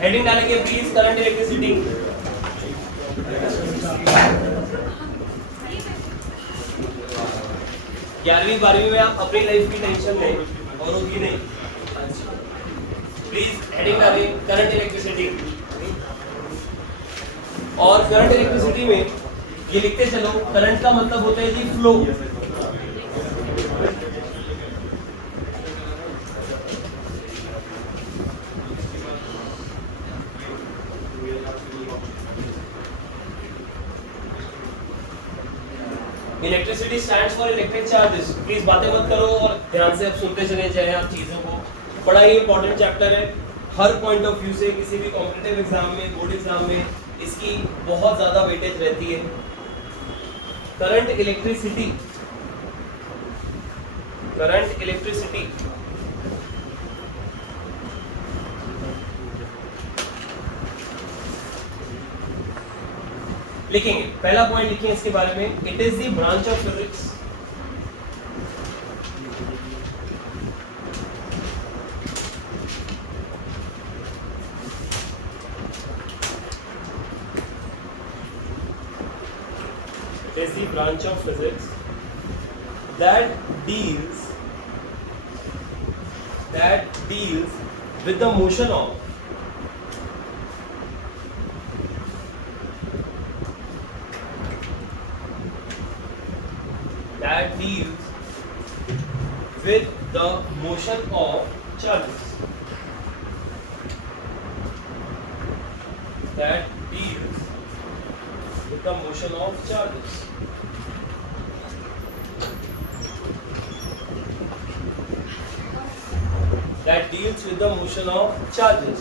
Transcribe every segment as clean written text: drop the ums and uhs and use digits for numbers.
Heading डालेंगे please, current electricity. ग्यारहवीं बारहवीं में आप अपनी लाइफ की टेंशन लें और होगी नहीं। प्लीज हेडिंग डालें करंट इलेक्ट्रिसिटी। और करंट इलेक्ट्रिसिटी में ये लिखते चलो, करंट का मतलब होता है जी flow. Electricity stands for electric charges. Please बातें मत करो और ध्यान से अब सुनते चले जाएं आप चीजों को। बड़ा ही इंपॉर्टेंट चैप्टर है, हर पॉइंट ऑफ व्यू से किसी भी कॉम्पिटिटिव एग्जाम में, बोर्ड एग्जाम में इसकी बहुत ज्यादा वेटेज रहती है। करंट इलेक्ट्रिसिटी, करंट इलेक्ट्रिसिटी लिखेंगे। पहला पॉइंट लिखें इसके बारे में, it is the branch of physics is the branch of physics that deals with the motion of charges, that deals with the motion of charges. That deals with the motion of charges.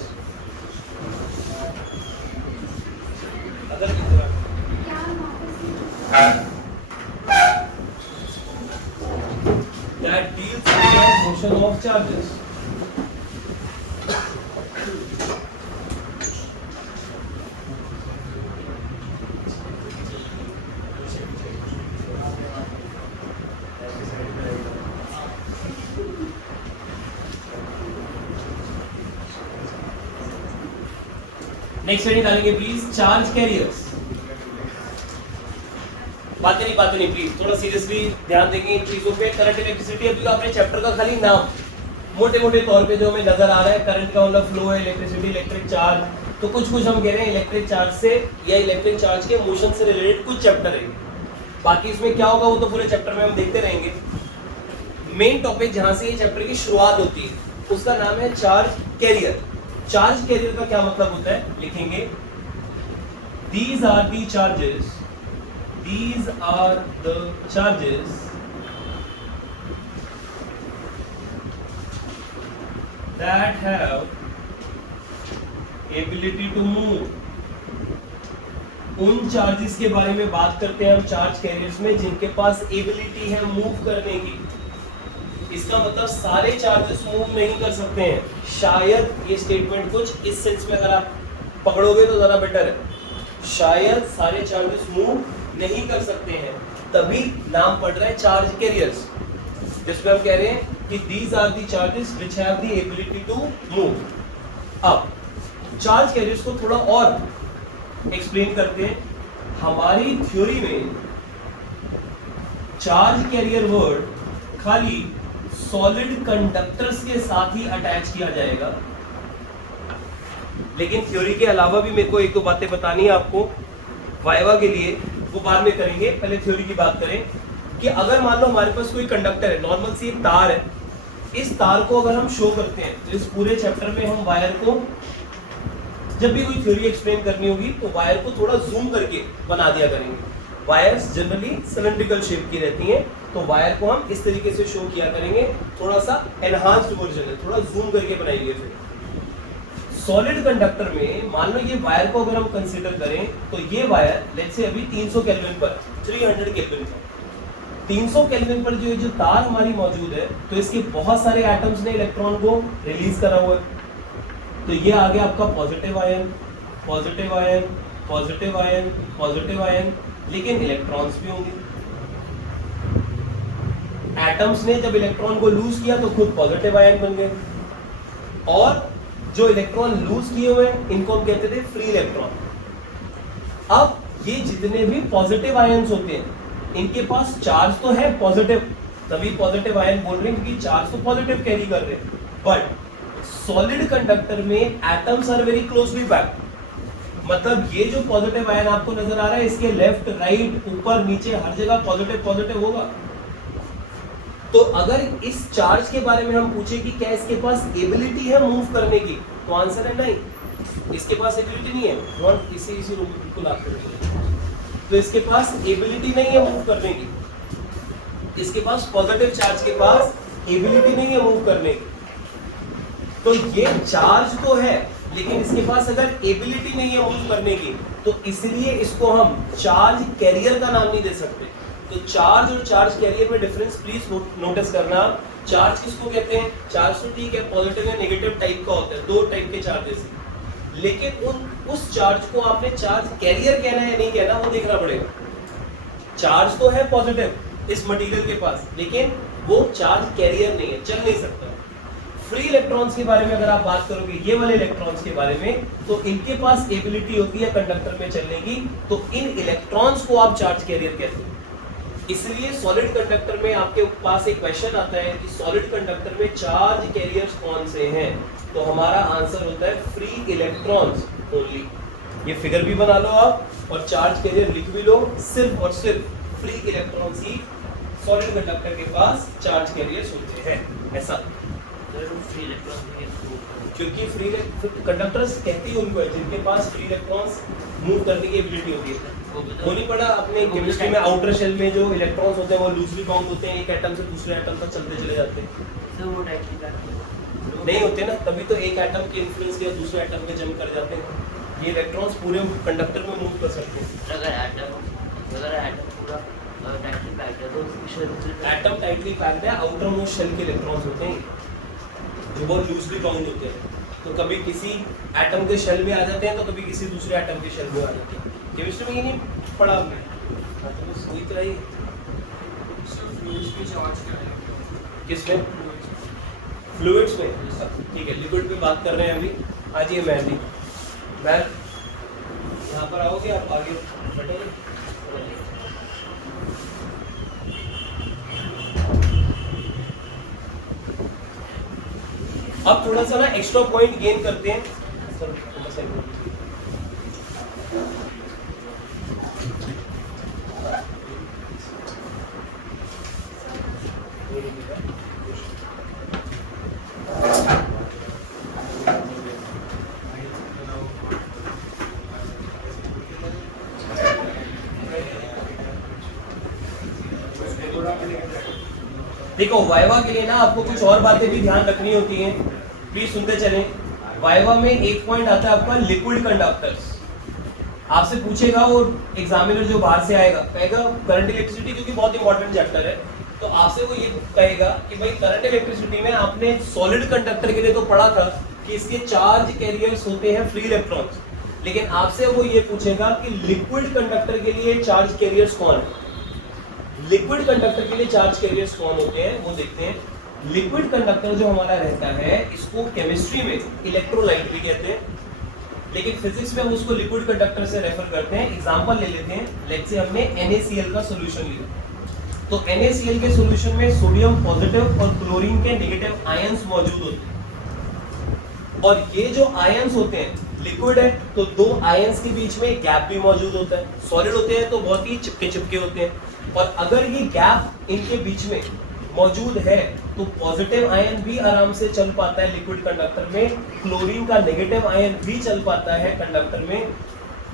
Other that deals with the motion of charges. Next heading डालेंगे please, charge carriers. बातें नहीं please, थोड़ा seriously ध्यान देंगे इन चीजों पे। Current electricity अभी आपने चैप्टर का खाली नाम मोटे मोटे तौर पे जो हमें नजर आ रहा है, करंट का मतलब फ्लो है, इलेक्ट्रिसिटी इलेक्ट्रिक चार्ज, तो कुछ हम कह रहे हैं इलेक्ट्रिक चार्ज से या इलेक्ट्रिक चार्ज के मोशन से रिलेटेड कुछ चैप्टर है। बाकी इसमें क्या होगा वो तो पूरे चैप्टर में हम देखते रहेंगे। मेन टॉपिक जहां से ये चैप्टर की शुरुआत होती है उसका नाम है चार्ज कैरियर। चार्ज कैरियर का क्या मतलब होता है, लिखेंगे these are the charges that have ability to move। उन चार्जेस के बारे में बात करते हैं हम चार्ज कैरियर्स में जिनके पास एबिलिटी है मूव करने की। इसका मतलब सारे चार्जेस मूव नहीं कर सकते हैं। शायद ये स्टेटमेंट कुछ इस सेंस में अगर आप पकड़ोगे तो ज्यादा बेटर है। शायद सारे चार्जेस मूव नहीं कर सकते हैं, तभी नाम पड़ रहा है चार्ज कैरियर्स, जिसमें हम कह रहे हैं कि these are the charges which have the ability to move। अब चार्ज कैरियर्स को थोड़ा और एक्सप्लेन करते हैं। हमारी थ्योरी में चार्ज कैरियर वर्ड खाली सॉलिड कंडक्टर्स के साथ ही अटैच किया जाएगा, लेकिन थ्योरी के अलावा भी मेरे को एक दो बातें बतानी है आपको वाइवा के लिए, वो बाद में करेंगे। पहले थ्योरी की बात करें कि अगर मान लो हमारे पास कोई कंडक्टर है, नॉर्मल सी एक तार है, इस तार को अगर हम शो करते हैं तो इस पूरे चैप्टर में हम वायर को, जब भी कोई थ्योरी एक्सप्लेन करनी होगी तो वायर को थोड़ा जूम करके बना दिया करेंगे। वायर्स जनरली सिलेंड्रिकल शेप की रहती हैं, तो वायर को हम इस तरीके से शो किया करेंगे, थोड़ा सा एनहांस्ड वर्जन है, थोड़ा जूम करके बनाएंगे। फिर सॉलिड कंडक्टर में मान लो ये वायर को अगर हम कंसीडर करें तो ये वायर लेट्स से अभी 300 केल्विन पर 300 केल्विन पर 300 केल्विन पर जो तार हमारी मौजूद है, तो इसके बहुत सारे एटम्स ने इलेक्ट्रॉन को रिलीज करा हुआ है। तो ये आ गया आपका positive ion, positive ion, positive ion, positive ion, लेकिन इलेक्ट्रॉन्स भी होंगे। एटम्स ने जब इलेक्ट्रॉन को लूज किया तो खुद पॉजिटिव आयन बन गए, और जो इलेक्ट्रॉन लूज किए हुए हैं इनको हम कहते थे फ्री इलेक्ट्रॉन। अब ये जितने भी पॉजिटिव आयन्स होते हैं इनके पास चार्ज तो है पॉजिटिव, तभी पॉजिटिव आयन बोल रहे हैं क्योंकि चार्ज तो पॉजिटिव कैरी कर रहे हैं, बट सॉलिड कंडक्टर में atoms are very closely packed. मतलब ये जो पॉजिटिव आयन आपको नजर आ रहा है इसके लेफ्ट राइट ऊपर नीचे हर जगह पॉजिटिव पॉजिटिव होगा। तो अगर इस चार्ज के बारे में हम पूछे कि क्या इसके पास एबिलिटी है मूव करने की, तो आंसर है नहीं, इसके पास एबिलिटी नहीं है। नॉट इसी रूम में बिल्कुल आप तो इसके पास एबिलिटी नहीं है मूव करने की, इसके पास पॉजिटिव चार्ज के पास एबिलिटी नहीं है मूव करने की। तो ये चार्ज तो है लेकिन इसके पास अगर एबिलिटी नहीं है मूव करने की, तो इसलिए इसको हम चार्ज कैरियर का नाम नहीं दे सकते। तो चार्ज और चार्ज कैरियर में डिफरेंस प्लीज नोटिस करना। चार्ज किसको कहते हैं? चार्ज तो ठीक है पॉजिटिव या नेगेटिव टाइप का होता है, दो टाइप के चार्जेस, लेकिन उस चार्ज को आपने चार्ज कैरियर कहना है या नहीं कहना वो देखना पड़ेगा। चार्ज तो है पॉजिटिव इस मटेरियल के पास, लेकिन वो चार्ज कैरियर नहीं है, चल नहीं सकता। फ्री इलेक्ट्रॉन्स के बारे में अगर आप बात करोगे, ये वाले इलेक्ट्रॉन्स के बारे में, तो इनके पास एबिलिटी होती है कंडक्टर में चलने की, तो इन इलेक्ट्रॉन्स को आप चार्ज कैरियर कहते हैं। इसलिए सॉलिड कंडक्टर में आपके पास एक क्वेश्चन आता है कि सॉलिड कंडक्टर में चार्ज कैरियर्स कौन से हैं, तो हमारा आंसर होता है फ्री इलेक्ट्रॉन्स ओनली। ये फिगर भी बना लो आप और चार्ज कैरियर लिख भी लो, सिर्फ और सिर्फ फ्री इलेक्ट्रॉन्स ही सॉलिड कंडक्टर के पास चार्ज कैरियर्स होते हैं। ऐसा फ्री इलेक्ट्रॉन, क्योंकि फ्री कंडक्टर्स कहते ही उनको है जिनके पास फ्री इलेक्ट्रॉन्स मूव करने की एबिलिटी होती है। वो नहीं पड़ा अपने केमिस्ट्री में, आउटर शेल में जो इलेक्ट्रॉन्स होते हैं वो लूजली बाउंड होते हैं, एक एटम से दूसरे एटम तक चलते चले जाते हैं। तो वो टाइटली पैक्ड नहीं होते ना, तभी तो एक एटम के इन्फ्लुएंस या दूसरे एटम में जम कर जाते हैं। ये इलेक्ट्रॉन्स पूरे कंडक्टर में मूव कर सकते हैं। अगर एटम पूरा टाइटली पैक्ड है तो उसकी शेल एटम टाइटली पैक्ड है, आउटर मोस्ट शेल के इलेक्ट्रॉन्स होते हैं जो बहुत लूजली बाउंड होते हैं, तो कभी किसी एटम के शेल में आ जाते हैं तो कभी किसी दूसरे एटम के शेल में आ जाते हैं। केमिस्ट्री में ये नहीं पढ़ा हमने, तो बस वही तरह ही किसमें फ्लूइड्स में, ठीक है लिक्विड पे बात कर रहे हैं अभी। आज ये मैं यहाँ पर आओगे आप आगे बढ़ेंगे। अब थोड़ा सा ना एक्स्ट्रा पॉइंट गेन करते हैं। देखो वाइवा के लिए ना आपको कुछ और बातें भी ध्यान रखनी होती हैं, प्लीज सुनते चलें। वाइवा में एक पॉइंट आता है आपका लिक्विड कंडक्टर्स। आपसे पूछेगा वो एग्जामिनर जो बाहर से आएगा, कहेगा करंट इलेक्ट्रिसिटी, क्योंकि बहुत इंपॉर्टेंट चैप्टर है, तो आपसे वो ये कहेगा कि भाई करंट इलेक्ट्रिसिटी में आपने सॉलिड कंडक्टर के लिए तो पढ़ा था कि इसके चार्ज कैरियर्स होते हैं फ्री इलेक्ट्रॉन्स, लेकिन आपसे वो ये पूछेगा कि लिक्विड कंडक्टर के लिए चार्ज कैरियर्स कौन है। लिक्विड कंडक्टर के लिए चार्ज कैरियर्स कौन होते हैं वो देखते हैं। लिक्विड कंडक्टर जो हमारा रहता है इसको केमिस्ट्री में इलेक्ट्रोलाइट भी कहते हैं, लेकिन फिजिक्स में हम उसको लिक्विड कंडक्टर से रेफर करते हैं। एग्जांपल ले लेते हैं, लेट्स से हमने NaCl का सॉल्यूशन लिया, तो NaCl के सॉल्यूशन में सोडियम पॉजिटिव और क्लोरीन के नेगेटिव आयंस मौजूद होते हैं, और ये जो आयंस होते हैं लिक्विड है तो दो आयंस के बीच में गैप भी मौजूद होता है। सॉलिड होते हैं तो बहुत ही चिपके चिपके होते हैं, और अगर ये गैप इनके बीच में मौजूद है तो पॉजिटिव आयन भी आराम से चल पाता है लिक्विड कंडक्टर में, क्लोरीन का नेगेटिव आयन भी चल पाता है कंडक्टर में।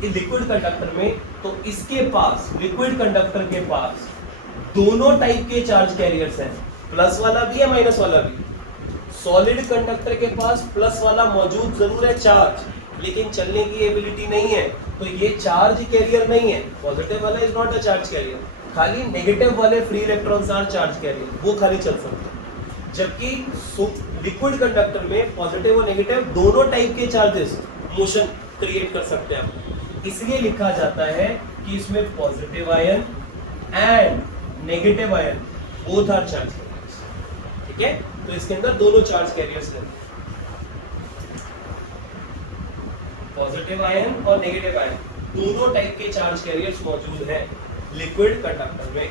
लिक्विड कंडक्टर में, तो इसके पास, लिक्विड कंडक्टर के पास दोनों टाइप के चार्ज कैरियर्स हैं, प्लस वाला भी है माइनस वाला भी। सॉलिड कंडक्टर के पास प्लस वाला मौजूद जरूर है चार्ज, लेकिन चलने की एबिलिटी नहीं है, तो ये चार्ज कैरियर नहीं है। पॉजिटिव वाला is not a charge carrier, खाली नेगेटिव वाले free electrons are charge carrier, वो खाली चल सकते हैं। जबकि लिक्विड कंडक्टर में पॉजिटिव और नेगेटिव दोनों टाइप के चार्जेस मोशन क्रिएट कर सकते हैं। इसलिए लिखा जाता है कि इसमें positive ion and negative ion both are charge carriers. ठीक है, तो इसके अंदर दोनों चार्ज कैरियर्स रहते हैं, पॉजिटिव आयन और नेगेटिव आयन दोनों टाइप के चार्ज कैरियर्स मौजूद हैं लिक्विड कंडक्टर में।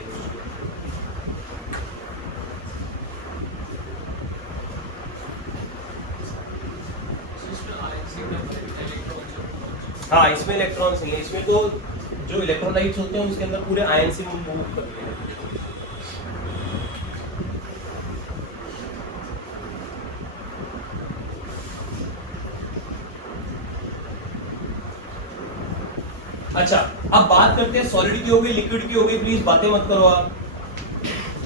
हाँ, इसमें इलेक्ट्रॉन्स नहीं है, इसमें तो जो इलेक्ट्रोलाइट्स होते हैं उसके अंदर पूरे आयन से मूव करते हैं। अच्छा, अब बात करते हैं सॉलिड की हो गई, लिक्विड की हो गई। प्लीज बातें मत करो आप,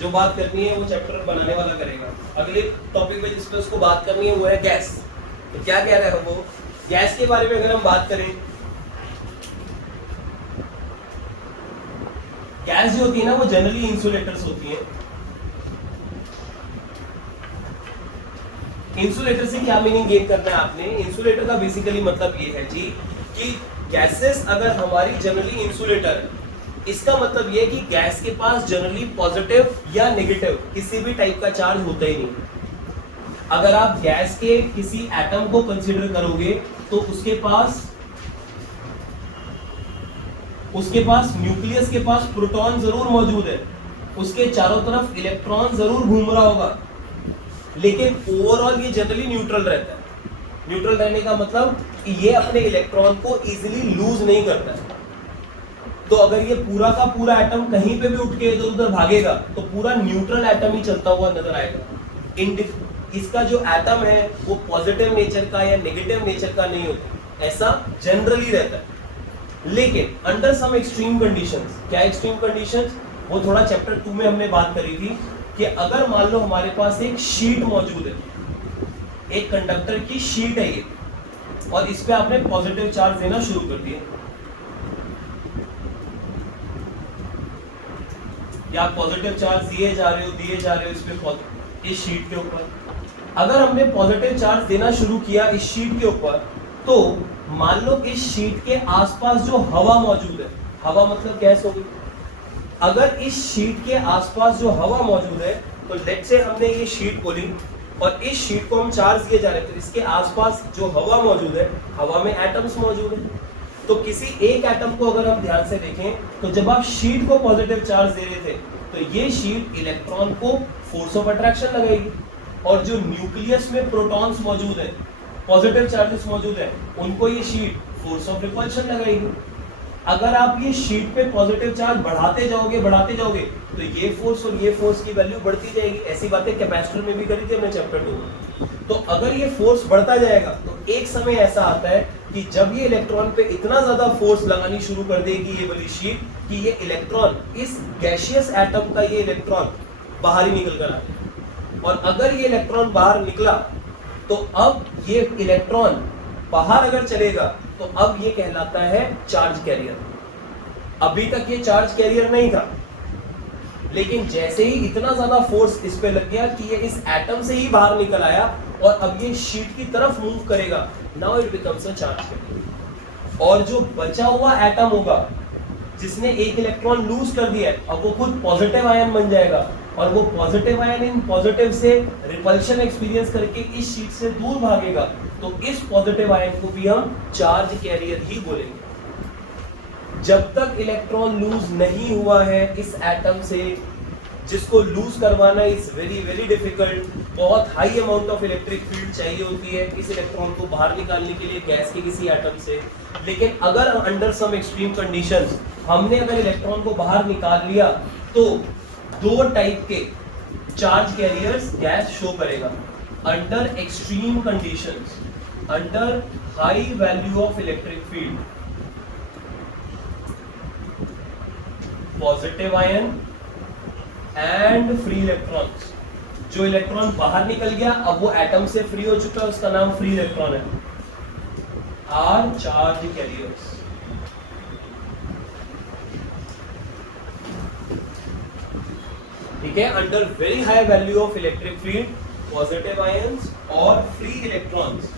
जो बात करनी है वो चैप्टर बनाने वाला करेगा। अगले टॉपिक पे जिस पे उसको बात करनी है वो है गैस। तो क्या कह रहे हैं वो, गैस के बारे में अगर हम बात करें, गैस जो होती है ना वो जनरली इंसुलेटर्स होती है। इंसुलेटर से क्या मीनिंग गेन करना है आपने, इंसुलेटर का बेसिकली मतलब ये है जी कि गैसेस अगर हमारी जनरली इंसुलेटर है, इसका मतलब ये है कि गैस के पास जनरली पॉजिटिव या नेगेटिव किसी भी टाइप का चार्ज होता ही नहीं। अगर आप गैस के किसी एटम को कंसीडर करोगे तो उसके पास न्यूक्लियस के पास प्रोटॉन जरूर मौजूद है, उसके चारों तरफ इलेक्ट्रॉन जरूर घूम रहा होगा, लेकिन ओवरऑल ये जनरली न्यूट्रल रहता है। न्यूट्रल रहने का मतलब ये अपने इलेक्ट्रॉन को इजीली लूज नहीं करता है। तो अगर ये पूरा का पूरा एटम कहीं पे भी उठ के इधर उधर भागेगा तो पूरा न्यूट्रल एटम ही चलता हुआ नजर आएगा। इसका जो एटम है वो पॉजिटिव नेचर का या नेगेटिव नेचर का नहीं होता, ऐसा जनरली रहता है। लेकिन अंडर सम एक्सट्रीम कंडीशंस, क्या एक्सट्रीम कंडीशंस, वो थोड़ा चैप्टर 2 में हमने बात करी थी कि अगर मान लो हमारे पास एक शीट मौजूद है, एक कंडक्टर की शीट है ये, और इस पे आपने पॉजिटिव चार्ज देना शुरू कर दिया, या आप पॉजिटिव चार्ज दिए जा रहे हो इस पे, इस शीट के ऊपर। अगर हमने पॉजिटिव चार्ज देना शुरू किया इस शीट के ऊपर, तो मान लो इस शीट के आसपास जो हवा मौजूद है, हवा मतलब गैस होगी, अगर इस शीट के आसपास जो हवा मौजूद है, तो लेट्स से हमने ये शीट बोली और इस शीट को हम चार्ज दिए जा रहे हैं, तो इसके आसपास जो हवा मौजूद है, हवा में एटम्स मौजूद है। तो किसी एक एटम को अगर हम ध्यान से देखें, तो जब आप शीट को पॉजिटिव चार्ज दे रहे थे, तो ये शीट इलेक्ट्रॉन को फोर्स ऑफ अट्रैक्शन लगाएगी, और जो न्यूक्लियस में प्रोटॉन्स मौजूद है, पॉजिटिव चार्जेस मौजूद है, उनको ये शीट फोर्स ऑफ रिपल्शन लगाएगी। अगर आप ये शीट पे पॉजिटिव चार्ज बढ़ाते जाओगे तो ये फोर्स और ये फोर्स की वैल्यू बढ़ती जाएगी। ऐसी बातें कैपेसिटर में भी करी थी हमने चैप्टर 2 में। तो अगर ये फोर्स बढ़ता जाएगा तो एक समय ऐसा आता है कि जब ये इलेक्ट्रॉन पे इतना ज्यादा फोर्स लगानी शुरू कर देगी ये वाली शीट कि ये इलेक्ट्रॉन, इस गैसियस एटम का ये इलेक्ट्रॉन बाहर ही निकल कर आए। और अगर ये इलेक्ट्रॉन बाहर निकला तो अब ये इलेक्ट्रॉन बाहर अगर चलेगा तो अब ये कहलाता है चार्ज कैरियर। अभी तक ये चार्ज कैरियर नहीं था, लेकिन जैसे ही इतना ज्यादा फोर्स इस पे लग गया कि ये इस एटम से ही बाहर निकल आया और अब ये शीट की तरफ मूव करेगा, now it becomes a charge career. और जो बचा हुआ एटम होगा जिसने एक इलेक्ट्रॉन लूज कर दिया है, अब वो खुद पॉजिटिव आयन बन जाएगा, और वो पॉजिटिव आयन इन पॉजिटिव से रिपल्शन एक्सपीरियंस करके इस शीट से दूर भागेगा, तो इस पॉजिटिव आयन को भी हम चार्ज कैरियर ही बोलेंगे। जब तक इलेक्ट्रॉन लूज नहीं हुआ है इस एटम से, जिसको लूज करवाना इज वेरी वेरी डिफिकल्ट, बहुत high amount of electric field चाहिए होती है इस इलेक्ट्रॉन को बाहर निकालने के लिए गैस के किसी एटम से। लेकिन अगर अंडर सम एक्सट्रीम कंडीशंस हमने अगर इलेक्ट्रॉन को बाहर निकाल लिया तो दो टाइप के चार्ज कैरियर्स गैस शो करेगा under extreme conditions, under high value of electric field. Positive ion and free electrons. जो इलेक्ट्रॉन बाहर निकल गया अब वो एटम से फ्री हो चुका है, उसका नाम फ्री इलेक्ट्रॉन है, आर चार्ज कैरियर्स। ठीक है, under very high value of electric field positive ions और फ्री इलेक्ट्रॉन्स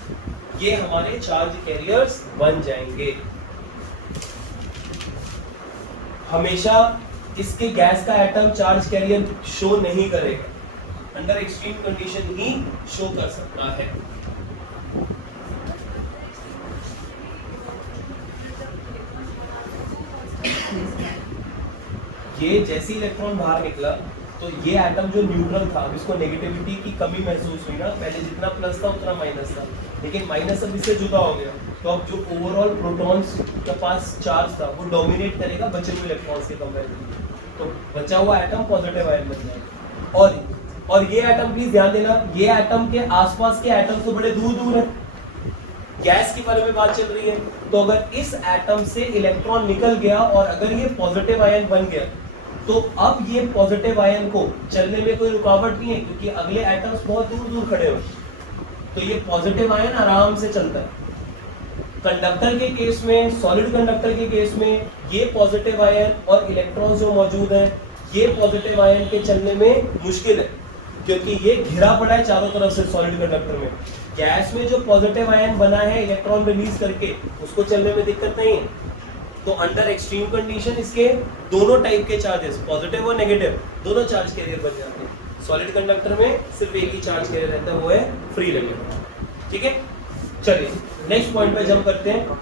ये हमारे चार्ज कैरियर्स बन जाएंगे। हमेशा इसके गैस का एटम चार्ज कैरियर शो नहीं करेगा, अंडर एक्सट्रीम कंडीशन ही शो कर सकता है। ये जैसे इलेक्ट्रॉन बाहर निकला तो ये एटम जो न्यूट्रल था, अब इसको नेगेटिविटी की कमी महसूस हुई ना, पहले जितना प्लस था उतना माइनस था, लेकिन माइनस अब इससे जुदा हो गया, तो अब जो ओवरऑल प्रोटॉन्स के पास चार्ज था वो डोमिनेट करेगा बचे हुए इलेक्ट्रॉन्स के कंपैरिजन, तो बचा हुआ एटम पॉजिटिव आयन बन जाएगा। और ये एटम प्लीज ध्यान देना, ये एटम के आसपास के एटम तो बड़े दूर दूर है, गैस के बारे में बात चल रही है, तो अगर इस एटम से इलेक्ट्रॉन निकल गया और अगर ये पॉजिटिव आयन बन गया तो अब ये पॉजिटिव आयन को चलने में कोई रुकावट नहीं है, क्योंकि अगले एटम्स बहुत दूर दूर खड़े हो, तो ये पॉजिटिव आयन आराम से चलता है। कंडक्टर के केस में, सॉलिड कंडक्टर के केस में ये पॉजिटिव आयन और इलेक्ट्रॉन जो मौजूद है ये पॉजिटिव आयन के चलने में मुश्किल है, क्योंकि ये घिरा पड़ा है चारों तरफ से सॉलिड कंडक्टर में। गैस में जो पॉजिटिव आयन बना है इलेक्ट्रॉन रिलीज करके, उसको चलने में दिक्कत नहीं है। तो अंडर एक्सट्रीम कंडीशन इसके दोनों टाइप के चार्जेस, पॉजिटिव और नेगेटिव, दोनों चार्ज कैरियर बन जाते हैं। सॉलिड कंडक्टर में सिर्फ एक ही चार्ज कैरियर रहता है, वो है फ्री इलेक्ट्रॉन। ठीक है, चलिए नेक्स्ट पॉइंट पे जंप करते हैं।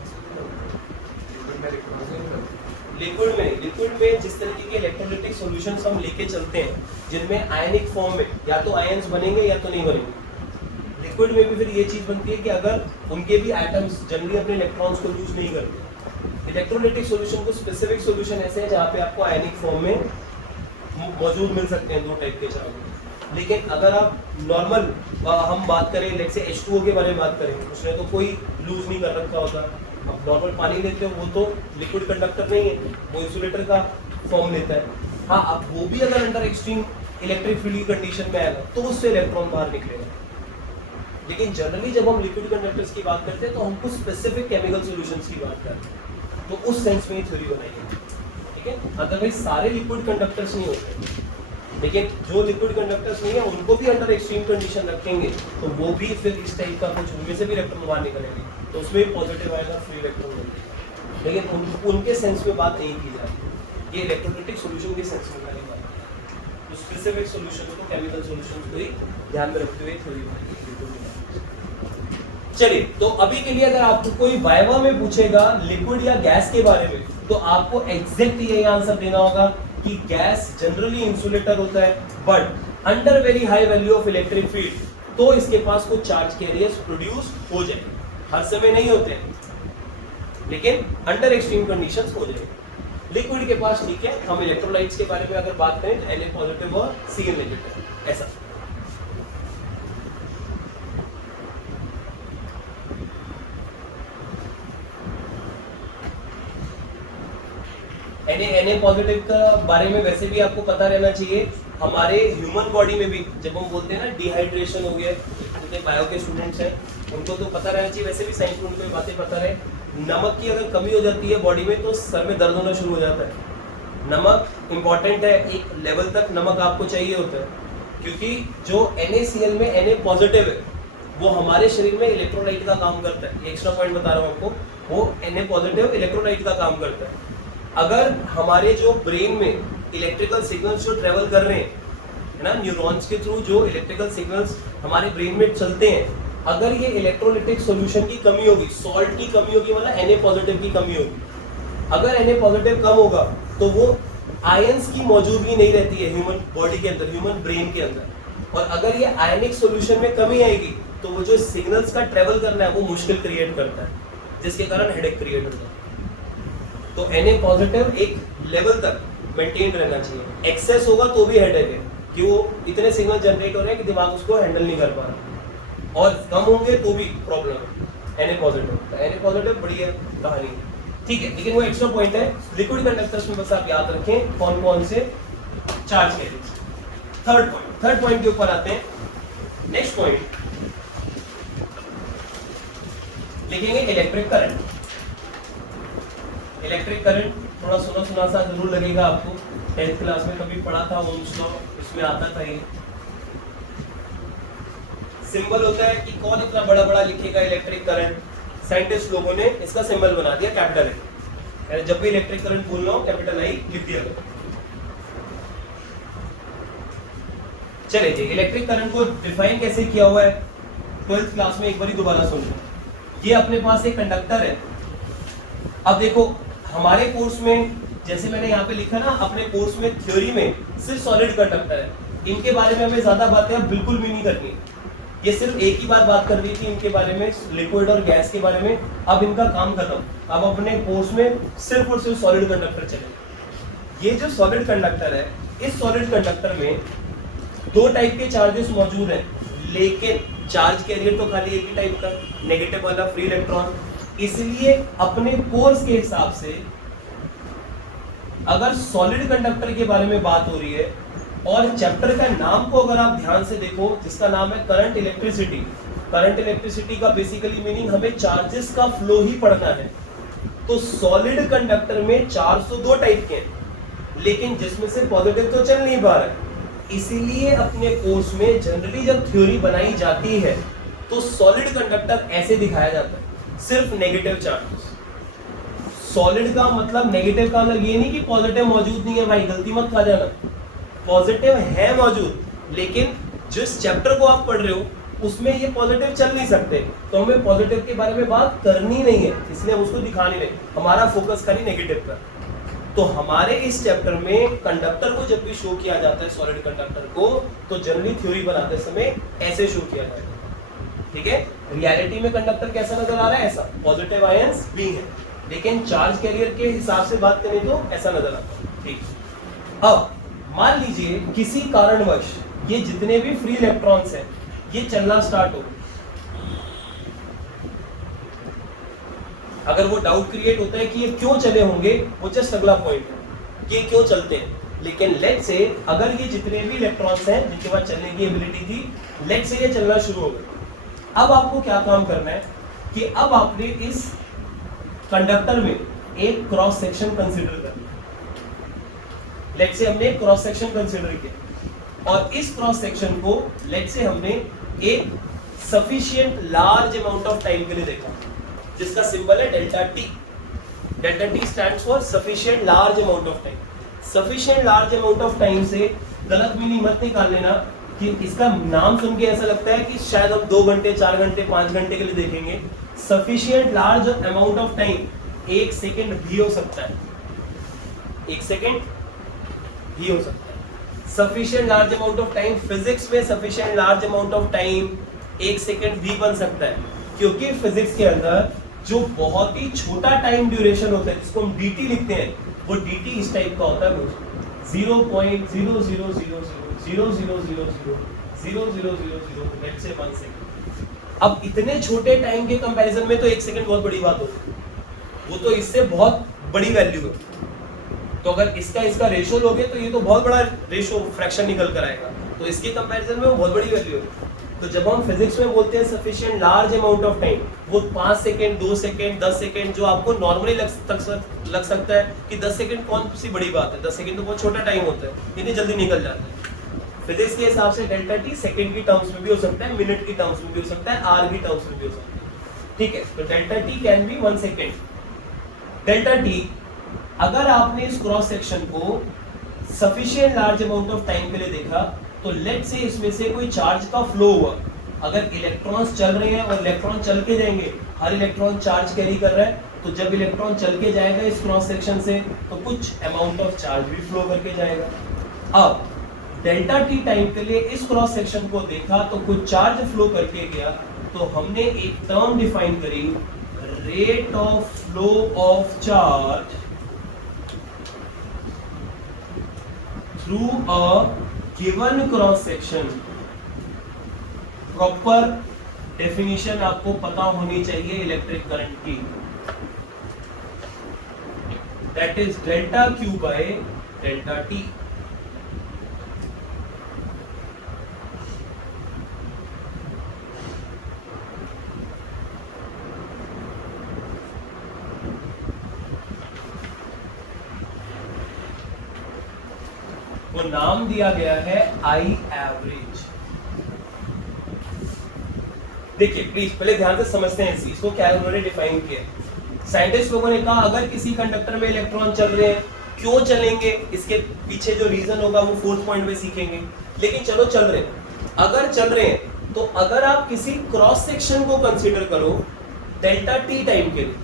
लिक्विड में जिस तरीके के इलेक्ट्रोलाइटिक सॉल्यूशंस हम लेके चलते हैं जिनमें आयनिक फॉर्म में या तो आयंस बनेंगे या तो नहीं बनेंगे, लिक्विड में भी फिर ये चीज बनती है कि अगर उनके भी एटम्स जनरली अपने इलेक्ट्रॉन्स को लूज नहीं करते। इलेक्ट्रोलाइटिक सॉल्यूशन को स्पेसिफिक सॉल्यूशन ऐसे हैं जहाँ पे आपको आयनिक फॉर्म में मौजूद मिल सकते हैं दो टाइप के चार्ज। लेकिन अगर आप नॉर्मल हम बात करें लेट्स से H2O के बारे में बात करें, उसने तो कोई लूज नहीं कर रखा होता। आप नॉर्मल पानी लेते हो वो तो लिक्विड कंडक्टर नहीं है, वो इंसुलेटर का फॉर्म लेता है। हाँ, अब वो भी अगर अंडर एक्सट्रीम इलेक्ट्रिक फील्ड की कंडीशन में आएगा तो उससे इलेक्ट्रॉन बाहर निकलेगा। लेकिन जनरली जब हम लिक्विड कंडक्टर्स की बात करते हैं तो हमको स्पेसिफिक केमिकल सॉल्यूशंस की बात करते हैं, तो उस सेंस में थ्योरी बनाई है। ठीक है, अदरवाइज सारे लिक्विड कंडक्टर्स नहीं होते, लेकिन जो लिक्विड कंडक्टर्स नहीं है उनको भी अंडर एक्सट्रीम कंडीशन रखेंगे तो वो भी फिर इस टाइप का कुछ उनमें से भी इलेक्ट्रॉन बाहर निकलेंगे, तो उसमें भी पॉजिटिव आएगा, फ्री इलेक्ट्रॉन मिलेगा। लेकिन उनके सेंस में बात नहीं की जाती, ये इलेक्ट्रोलाइटिक सॉल्यूशन के सेंस में वाली बात है। तो स्पेसिफिक सॉल्यूशन को, केमिकल सॉल्यूशन को ही ध्यान में रखते हुए थ्योरी बनाई है। चलिए, तो अभी के लिए अगर आपको कोई वाइवा में पूछेगा लिक्विड या गैस के बारे में तो आपको एग्जैक्ट यही आंसर देना होगा कि गैस जनरली इंसुलेटर होता है, but under very high value of electric field तो इसके पास कुछ चार्ज कैरियर्स प्रोड्यूस हो जाए। हर समय नहीं होते हैं, लेकिन अंडर एक्सट्रीम कंडीशंस हो जाए। लिक्विड के पास ठीक है, हम इलेक्ट्रोलाइट्स के बारे में अगर बात करें तो Na पॉजिटिव और Cl नेगेटिव, ऐसा। Na पॉजिटिव का बारे में वैसे भी आपको पता रहना चाहिए। हमारे ह्यूमन बॉडी में भी जब हम बोलते हैं ना डिहाइड्रेशन हो गया, जितने बायो के स्टूडेंट्स हैं उनको तो पता रहना चाहिए, वैसे भी साइंस में उनको ये बातें पता रहे। नमक की अगर कमी हो जाती है बॉडी में तो सर में दर्द होना शुरू हो जाता है। नमक इंपॉर्टेंट है, एक लेवल तक नमक आपको चाहिए होता है, क्योंकि जो NaCl में Na पॉजिटिव है वो हमारे शरीर में इलेक्ट्रोलाइट का काम करता है। एक्स्ट्रा पॉइंट बता रहा हूँ आपको, वो Na पॉजिटिव इलेक्ट्रोलाइट का काम करता है। अगर हमारे जो ब्रेन में इलेक्ट्रिकल सिग्नल्स जो ट्रेवल कर रहे हैं, है ना, न्यूरॉन्स के थ्रू जो इलेक्ट्रिकल सिग्नल्स हमारे ब्रेन में चलते हैं, अगर ये इलेक्ट्रोलाइटिक सॉल्यूशन की कमी होगी, सॉल्ट की कमी होगी, मतलब Na पॉजिटिव की कमी होगी, अगर Na पॉजिटिव कम होगा तो वो आयंस की मौजूदगी नहीं रहती है ह्यूमन बॉडी के अंदर, ह्यूमन ब्रेन के अंदर। और अगर ये आयनिक सॉल्यूशन में कमी आएगी तो वो जो सिग्नल्स का ट्रेवल करना है वो मुश्किल क्रिएट करता है, जिसके कारण हेडेक क्रिएट होता है। तो Na पॉजिटिव एक लेवल तक मेंटेन रहना चाहिए। एक्सेस होगा तो भी हेडेक है कि वो इतने सिग्नल जनरेट हो रहे हैं कि दिमाग उसको हैंडल नहीं कर पा रहा, और कम होंगे तो भी प्रॉब्लम है। Na पॉजिटिव बढ़िया कहानी। ठीक है, लेकिन वो एक्स्ट्रा पॉइंट है। लिक्विड कंडक्टर्स में बस आप याद रखें कौन कौन से चार्ज कैरियर्स। थर्ड पॉइंट के ऊपर आते हैं। नेक्स्ट पॉइंट लिखेंगे इलेक्ट्रिक करंट। इलेक्ट्रिक करंट थोड़ा सुना सुना सा जरूर लगेगा आपको, 10th क्लास में कभी पढ़ा था ओम्स लॉ, उसमें आता था ये। सिंबल होता है कि कौन इतना बड़ा बड़ा लिखेगा इलेक्ट्रिक करंट, साइंटिस्ट लोगों ने इसका सिंबल बना दिया कैपिटल आई। जब भी इलेक्ट्रिक करंट बोलना हो कैपिटल आई लिख दिया। चलिए जी, इलेक्ट्रिक करंट को डिफाइन कैसे किया हुआ है 12th क्लास में एक बार दोबारा सुन लो। ये अपने पास एक कंडक्टर है। अब देखो हमारे कोर्स में जैसे मैंने यहाँ पे लिखा ना, अपने कोर्स में थ्योरी में सिर्फ सॉलिड कंडक्टर है, इनके बारे में हमें ज्यादा बातें अब बिल्कुल भी नहीं करनी। ये सिर्फ एक ही बार बात कर रही थी इनके बारे में, लिक्विड और गैस के बारे में। अब इनका काम खत्म, अब अपने कोर्स में सिर्फ और सिर्फ सॉलिड कंडक्टर चले। ये जो सॉलिड कंडक्टर है, इस सॉलिड कंडक्टर में दो टाइप के चार्जेस मौजूद हैं, लेकिन चार्ज कैरियर तो खाली एक ही टाइप का, नेगेटिव वाला फ्री इलेक्ट्रॉन। इसलिए अपने कोर्स के हिसाब से अगर सॉलिड कंडक्टर के बारे में बात हो रही है और चैप्टर का नाम को अगर आप ध्यान से देखो, जिसका नाम है करंट इलेक्ट्रिसिटी। करंट इलेक्ट्रिसिटी का बेसिकली मीनिंग हमें चार्जेस का फ्लो ही पढ़ना है। तो सॉलिड कंडक्टर में 402 टाइप के हैं, लेकिन जिसमें से पॉजिटिव तो चल नहीं पा रहा है। इसीलिए अपने कोर्स में जनरली जब थ्योरी बनाई जाती है तो सॉलिड कंडक्टर ऐसे दिखाया जाता है, सिर्फ नेगेटिव चार्जेस। सॉलिड का मतलब, नेगेटिव का मतलब ये नहीं कि पॉजिटिव मौजूद नहीं है भाई, गलती मत खा जाना। पॉजिटिव है मौजूद, लेकिन जिस चैप्टर को आप पढ़ रहे हो उसमें ये पॉजिटिव चल नहीं सकते, तो हमें पॉजिटिव के बारे में बात करनी नहीं है, इसलिए हम उसको दिखा नहीं रहे। हमारा फोकस खाली नेगेटिव पर। तो हमारे इस चैप्टर में कंडक्टर को जब भी शो किया जाता है, सॉलिड कंडक्टर को, तो जनरली थ्योरी बनाते समय ऐसे शो किया जाता है। ठीक है, रियलिटी में कंडक्टर कैसा नजर आ रहा है, ऐसा पॉजिटिव आयंस भी है, लेकिन चार्ज कैरियर के हिसाब से बात करें तो ऐसा नजर आता है। ठीक, अब मान लीजिए किसी कारणवश ये जितने भी फ्री इलेक्ट्रॉन्स हैं ये चलना स्टार्ट हो। अगर वो डाउट क्रिएट होता है कि ये क्यों चले होंगे, वो जस्ट अगला पॉइंट है कि ये क्यों चलते हैं। लेकिन लेट से अगर ये जितने भी इलेक्ट्रॉन्स हैं जिनके पास चलने की एबिलिटी थी, लेट से ये चलना शुरू हो गए। अब आपको क्या काम करना है कि अब आपने इस कंडक्टर में एक क्रॉस सेक्शन कंसीडर करना। लेट से हमने एक क्रॉस सेक्शन कंसीडर किया और इस क्रॉस सेक्शन को लेट से हमने एक sufficient large amount of time के लिए देखा, जिसका सिंबल है delta T. Delta T stands for sufficient large amount of time. Sufficient large amount of time से गलत मीनिंग मत निकाल लेना कि इसका नाम सुन के ऐसा लगता है कि शायद हम 2 घंटे 4 घंटे 5 घंटे के लिए देखेंगे। Sufficient large amount of time 1 second भी हो सकता है, 1 सेकेंड भी हो सकता है। Sufficient large amount of time, physics में sufficient large amount of time 1 second भी बन सकता है, क्योंकि फिजिक्स के अंदर जो बहुत ही छोटा टाइम ड्यूरेशन होता है जिसको हम dt लिखते हैं, वो dt इस टाइप का होता है, 0.000000000000 लेट्स से 1 सेकंड। अब इतने छोटे टाइम के कंपैरिजन में तो 1 सेकंड बहुत बड़ी बात होती है, वो तो इससे बहुत बड़ी वैल्यू है। तो अगर इसका रेशो लोगे तो ये तो बहुत बड़ा रेशो फ्रैक्शन निकल कर आएगा, तो इसके कंपैरिजन में वो बहुत बड़ी वैल्यू है। तो जब हम फिजिक्स में बोलते हैं sufficient large amount of time, वो 5 सेकंड 2 सेकंड 10 सेकंड जो आपको नॉर्मली लग सकता है कि 10 सेकंड कौन सी बड़ी बात है, 10 सेकंड तो बहुत छोटा टाइम होता है, इतनी जल्दी निकल जाता है। फिजिक्स के हिसाब से डेल्टा टी सेकंड की टर्म्स में भी हो सकता है, मिनट की टर्म्स में भी हो सकता है, आवर की टर्म्स में भी हो सकता है। ठीक है, तो delta T can be 1 second. Delta T अगर आपने इस क्रॉस सेक्शन को sufficient large amount of time के लिए देखा, तो लेट से इसमें से कोई चार्ज का फ्लो हुआ। अगर इलेक्ट्रॉन्स चल रहे हैं और इलेक्ट्रॉन चल के जाएंगे, हर इलेक्ट्रॉन चार्ज कैरी कर रहा है, तो जब इलेक्ट्रॉन चल के जाएगा इस क्रॉस सेक्शन से तो कुछ अमाउंट ऑफ चार्ज भी फ्लो करके जाएगा। अब डेल्टा टी टाइम के लिए इस क्रॉस सेक्शन को देखा तो कुछ चार्ज फ्लो करके गया, तो हमने एक टर्म डिफाइन करी, rate of flow of charge through a given cross section. Proper definition आपको पता होनी चाहिए इलेक्ट्रिक करंट की। That is delta Q by delta T. वो नाम दिया गया है आई एवरेज। देखिए प्लीज पहले ध्यान से समझते हैं इस चीज को, क्या उन्होंने डिफाइन किया। साइंटिस्ट लोगों ने कहा अगर किसी कंडक्टर में इलेक्ट्रॉन चल रहे हैं, क्यों चलेंगे, इसके पीछे जो रीजन होगा वो फोर्थ पॉइंट में सीखेंगे। लेकिन चलो चल रहे हैं, अगर चल रहे हैं तो अगर आप किसी क्रॉस सेक्शन को कंसीडर करो डेल्टा टी टाइम के लिए,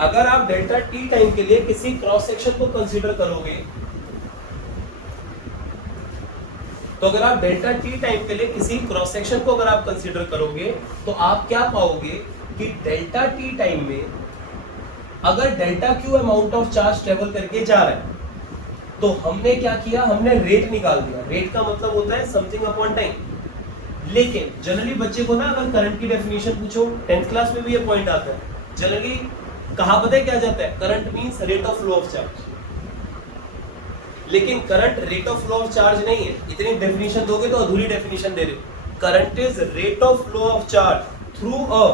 अगर आप डेल्टा टी टाइम के लिए किसी क्रॉस सेक्शन को कंसीडर करोगे, तो अगर आप डेल्टा टी टाइम के लिए किसी क्रॉस सेक्शन को अगर आप कंसीडर करोगे तो आप क्या पाओगे कि डेल्टा टी टाइम में अगर delta Q amount of charge travel करके जा रहा है, तो हमने क्या किया, हमने रेट निकाल दिया। रेट का मतलब होता है समथिंग अपॉन टाइम। लेकिन जनरली बच्चे को ना अगर करंट की डेफिनेशन पूछो, 10th क्लास में भी ये पॉइंट आता है, जनरली कहा पता है क्या जाता है, current means rate of flow of charge. लेकिन current rate of flow of charge नहीं है। इतनी डेफिनेशन दोगे तो अधूरी डेफिनेशन दे रहे हो। Current is rate of flow of charge through a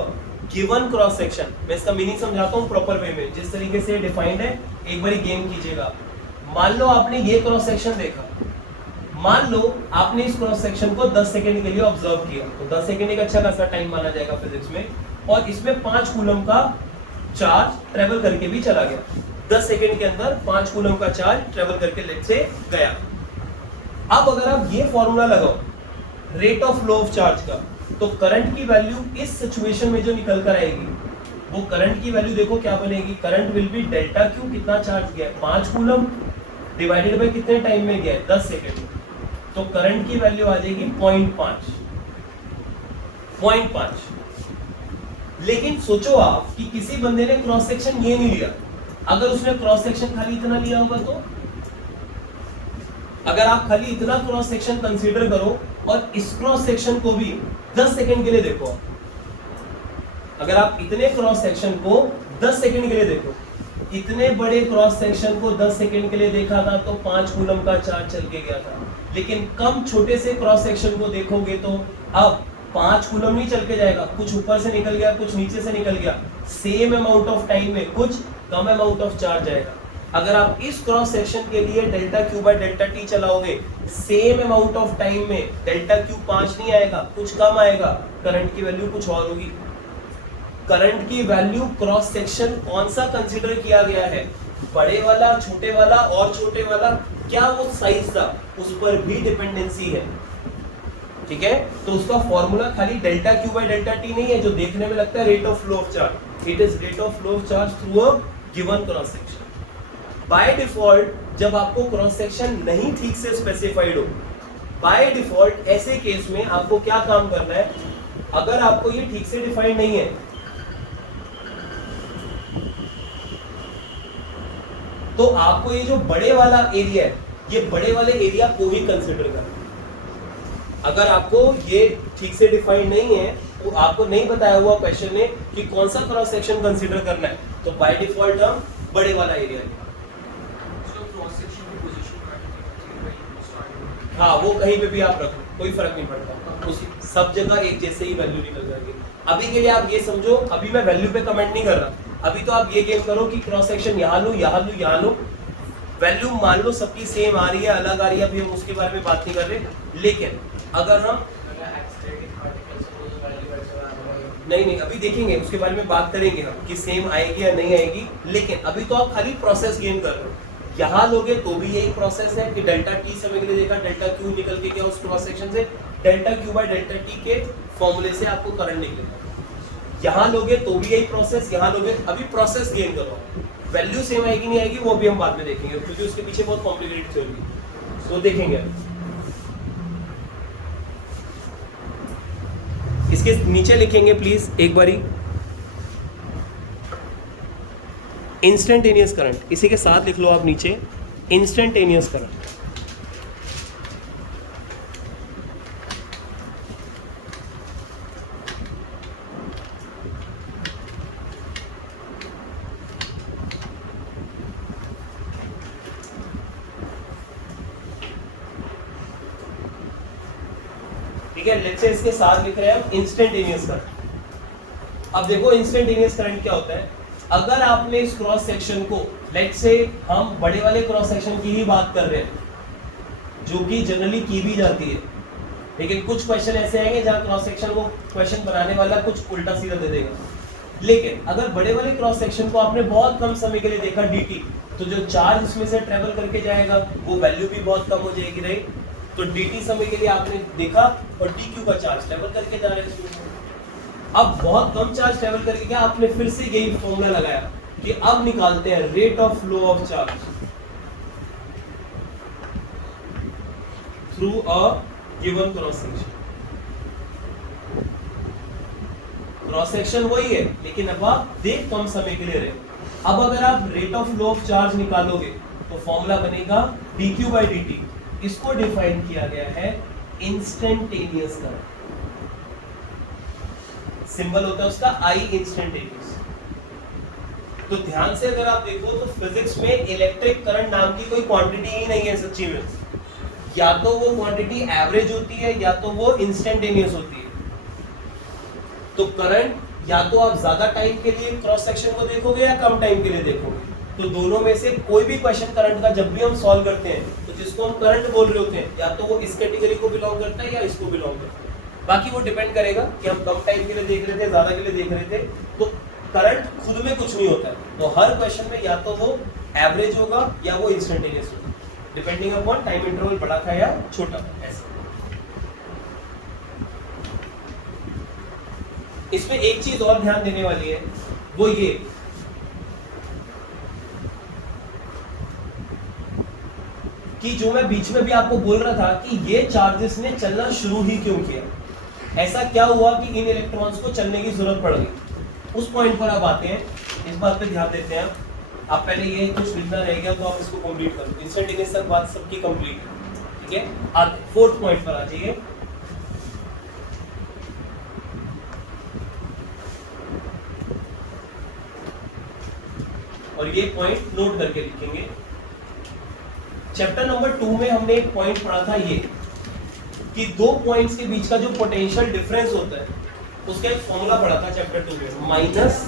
given cross section. मैं इसका मीनिंग समझाता हूँ प्रॉपर वे में, जिस तरीके से डिफाइंड है। एक बार गेम कीजिएगा। मान लो आपने ये क्रॉस सेक्शन देखा, मान लो आपने इस क्रॉस सेक्शन को 10 सेकंड के लिए ऑब्जर्व किया, तो 10 सेकंड एक अच्छा खासा टाइम माना जाएगा फिजिक्स में, और इसमें 5 कूलम का चार्ज ट्रेवल करके भी चला गया। 10 सेकंड के अंदर 5 कूलम का चार्ज ट्रेवल करके लेट से गया। अब अगर आप ये फॉर्मूला लगाओ rate of flow of charge का, तो करंट की वैल्यू इस सिचुएशन में जो निकल कर आएगी, वो करंट की वैल्यू देखो क्या बनेगी। Current will be delta Q, कितना चार्ज गया 5 कूलम, डिवाइडेड बाय कितने टाइम में गया 10 सेकंड। तो करंट की वैल्यू आ जाएगी 0.5। लेकिन सोचो आप कि किसी बंदे ने क्रॉस सेक्शन ये नहीं लिया, अगर उसने क्रॉस सेक्शन खाली इतना लिया होगा, तो अगर आप खाली इतना क्रॉस सेक्शन कंसीडर करो और इस क्रॉस सेक्शन को भी 10 सेकंड के लिए देखो, अगर आप इतने क्रॉस सेक्शन को 10 सेकंड के लिए देखो, इतने बड़े क्रॉस सेक्शन को 10 सेकंड के लिए देखा था तो 5 कूलम का चार्ज चल के गया था। लेकिन कम छोटे से क्रॉस सेक्शन को देखोगे तो अब 5 कूलम नहीं चल के जाएगा, कुछ ऊपर से निकल गया, कुछ नीचे से निकल गया, सेम अमाउंट ऑफ टाइम में कुछ कम अमाउंट ऑफ चार्ज आएगा। अगर आप इस क्रॉस सेक्शन के लिए delta Q by delta T चलाओगे, सेम अमाउंट ऑफ टाइम में डेल्टा क्यू 5 नहीं आएगा, कुछ कम आएगा, करंट की वैल्यू कुछ और होगी। करंट की वैल्यू क्रॉस सेक्शन कौन सा कंसीडर किया गया है, बड़े वाला, छोटे वाला, और छोटे वाला, क्या वो साइज था, उस पर भी डिपेंडेंसी है। ठीक है, तो उसका फॉर्मूला खाली delta Q by delta T नहीं है जो देखने में लगता है rate of flow of charge. It is rate of flow of charge through a given cross section. By default जब आपको क्रॉस सेक्शन नहीं ठीक से स्पेसिफाइड हो, बाय डिफॉल्ट ऐसे केस में आपको क्या काम करना है, अगर आपको ये ठीक से डिफाइंड नहीं है तो आपको ये जो बड़े वाला एरिया है, ये बड़े वाले एरिया को ही कंसीडर करना। अगर आपको ये ठीक से डिफाइंड नहीं है, तो आपको नहीं बताया हुआ क्वेश्चन ने कि कौन सा क्रॉस सेक्शन कंसीडर करना है, तो बाय डिफॉल्ट हम बड़े वाला एरिया लेंगे। हाँ, वो कहीं पे भी आप रखो, कोई फर्क नहीं पड़ता, उसी सब जगह एक जैसे ही वैल्यू निकल जाएगी। अभी के लिए आप ये समझो, अभी मैं वैल्यू पे कमेंट नहीं कर रहा, अभी तो आप ये गेम करो कि क्रॉस सेक्शन यहाँ लो, यहाँ लो, यहाँ लो, वैल्यू मान लो सबकी सेम आ रही है, अलग आ रही है, अभी हम उसके बारे में बात नहीं कर रहे। लेकिन अगर हम नहीं अभी देखेंगे, उसके बारे में बात करेंगे हम कि सेम आएगी या नहीं आएगी। लेकिन अभी तो आप खाली प्रोसेस गेन कर रहे हो। यहाँ लोगे तो भी यही प्रोसेस है कि डेल्टा टी समय के लिए देखा, डेल्टा क्यू निकल के गया उस क्रॉस सेक्शन से, delta Q by delta T के फॉर्मूले से आपको करंट निकलेगा। यहाँ लोगे तो भी यही प्रोसेस, यहाँ लोगे, अभी प्रोसेस गेन करो। वैल्यू सेम आएगी नहीं आएगी वो भी हम बाद में देखेंगे, क्योंकि उसके पीछे बहुत कॉम्प्लिकेटेड थ्योरी, तो देखेंगे। इसके नीचे लिखेंगे प्लीज एक बारी, इंस्टेंटेनियस करंट, इसी के साथ लिख लो आप नीचे, इंस्टेंटेनियस करंट। ठीक है। लेट्स से इसके साथ लिख रहे हैं हम इंस्टेंटेनियस करंट। अब देखो इंस्टेंटेनियस करंट क्या होता है, अगर आपने इस क्रॉस सेक्शन को, लेट्स से हम बड़े वाले क्रॉस सेक्शन की ही बात कर रहे हैं जो कि जनरली की भी जाती है, लेकिन कुछ क्वेश्चन ऐसे आएंगे जहां क्रॉस सेक्शन को क्वेश्चन बनाने वाला कुछ उल्टा सीधा दे देगा। लेकिन अगर बड़े वाले क्रॉस सेक्शन को आपने बहुत कम समय के लिए देखा dt, तो जो चार्ज इसमें से ट्रेवल करके जाएगा वो वैल्यू भी बहुत कम हो जाएगी, राइट। तो dt समय के लिए आपने देखा और dq का चार्ज ट्रेवल करके जा रहा है इसमें। अब बहुत कम चार्ज ट्रेवल करके क्या, आपने फिर से यही फॉर्मूला लगाया कि अब निकालते हैं rate of flow of charge through a given cross section. Cross section वही है, लेकिन अब आप देख कम समय के लिए रहे। अब अगर आप rate of flow of charge निकालोगे तो फॉर्मूला बनेगा dq by dt। इसको डिफाइन किया गया है इंस्टेंटेनियस करंट, सिंबल होता है उसका I इंस्टेंटेनियस। तो ध्यान से अगर आप देखो तो फिजिक्स में इलेक्ट्रिक करंट नाम की कोई क्वांटिटी ही नहीं है सच्ची में। या तो वो क्वांटिटी एवरेज होती है या तो वो इंस्टेंटेनियस होती है। तो करंट या तो आप ज्यादा टाइम के लिए क्रॉस सेक्शन को देखोगे या कम टाइम के लिए देखोगे। तो दोनों में से कोई भी क्वेश्चन करंट का जब भी हम सॉल्व करते हैं तो जिसको हम करंट बोल रहे होते हैं या तो वो इस कैटेगरी को बिलोंग करता है या इसको बिलोंग करता है। बाकी वो डिपेंड करेगा कि हम कम टाइम के लिए देख रहे थे, ज्यादा के लिए देख रहे थे। तो करंट खुद में कुछ नहीं होता है, तो हर क्वेश्चन में या तो वो एवरेज होगा या वो इंस्टेंटेनियस होगा, डिपेंडिंग अपॉन टाइम इंटरवल बड़ा था या छोटा था। ऐसे इसमें एक चीज और ध्यान देने वाली है, वो ये कि जो मैं बीच में भी आपको बोल रहा था कि ये चार्जेस ने चलना शुरू ही क्यों किया, ऐसा क्या हुआ कि इन इलेक्ट्रॉन्स को चलने की जरूरत पड़ गई। उस पॉइंट पर आप आते हैं, इस बात पे ध्यान देते हैं। आप पहले ये कुछ लिखना रह गया तो आप इसको कंप्लीट कर लो। इंस्टेंटेनियस तक बात सबकी कंप्लीट है, ठीक है। आप फोर्थ पॉइंट पर आ जाइए। और ये पॉइंट नोट करके लिखेंगे। चैप्टर नंबर 2 में हमने एक पॉइंट पढ़ा था ये कि दो पॉइंट्स के बीच का जो पोटेंशियल डिफरेंस होता है उसका एक फॉर्मूला पढ़ा था चैप्टर 2 में, minus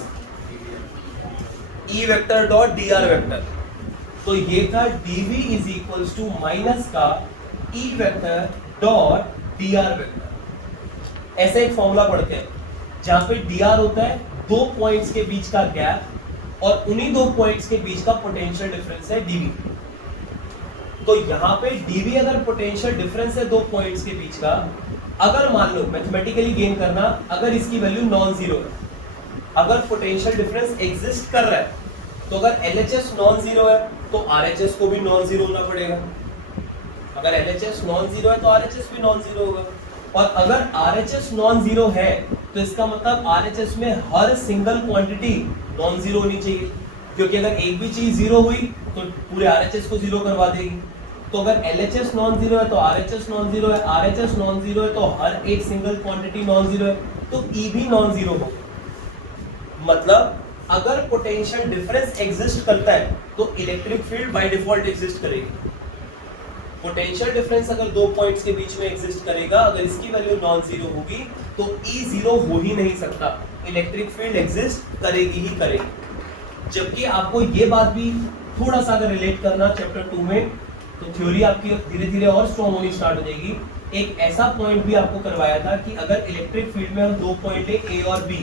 E vector dot D R vector. तो ये था dv is equals to minus का E vector dot D R vector. ऐसा एक फॉर्मूला पढ़ते हैं जहां पे डी आर होता है दो पॉइंट्स के बीच का गैप और उन्हीं दो पॉइंट्स के बीच का पोटेंशियल डिफरेंस है dv। तो यहाँ पे dv अगर पोटेंशियल डिफरेंस है दो पॉइंट्स के बीच का, अगर मान लो मैथमेटिकली गेन करना, अगर इसकी वैल्यू नॉन जीरो है, अगर पोटेंशियल डिफरेंस एग्जिस्ट कर रहा है, तो अगर LHS नॉन जीरो है तो RHS को भी नॉन जीरो होना पड़ेगा। अगर LHS नॉन जीरो है तो RHS भी नॉन जीरो होगा। और अगर RHS नॉन जीरो है तो इसका मतलब RHS में हर सिंगल क्वांटिटी नॉन जीरो होनी चाहिए, क्योंकि अगर एक भी चीज जीरो हुई तो पूरे RHS को जीरो करवा देगी। तो अगर LHS नॉन जीरो है तो RHS नॉन जीरो है, RHS नॉन जीरो है तो हर एक सिंगल क्वांटिटी नॉन जीरो है, तो E भी नॉन जीरो हो। मतलब अगर पोटेंशियल डिफरेंस एग्जिस्ट करता है तो electric field by default exist करेगी। पोटेंशियल डिफरेंस अगर दो पॉइंट्स के बीच में एग्जिस्ट करेगा, अगर इसकी वैल्यू नॉन जीरो होगी तो E जीरो हो ही नहीं सकता, इलेक्ट्रिक फील्ड एग्जिस्ट करेगी ही करेगी। जबकि आपको ये बात भी थोड़ा सा अगर रिलेट करना चैप्टर 2 में, तो थ्योरी आपकी धीरे धीरे और स्ट्रॉन्ग होनी स्टार्ट हो जाएगी। एक ऐसा पॉइंट भी आपको करवाया था कि अगर इलेक्ट्रिक फील्ड में हम दो पॉइंट ले A और B,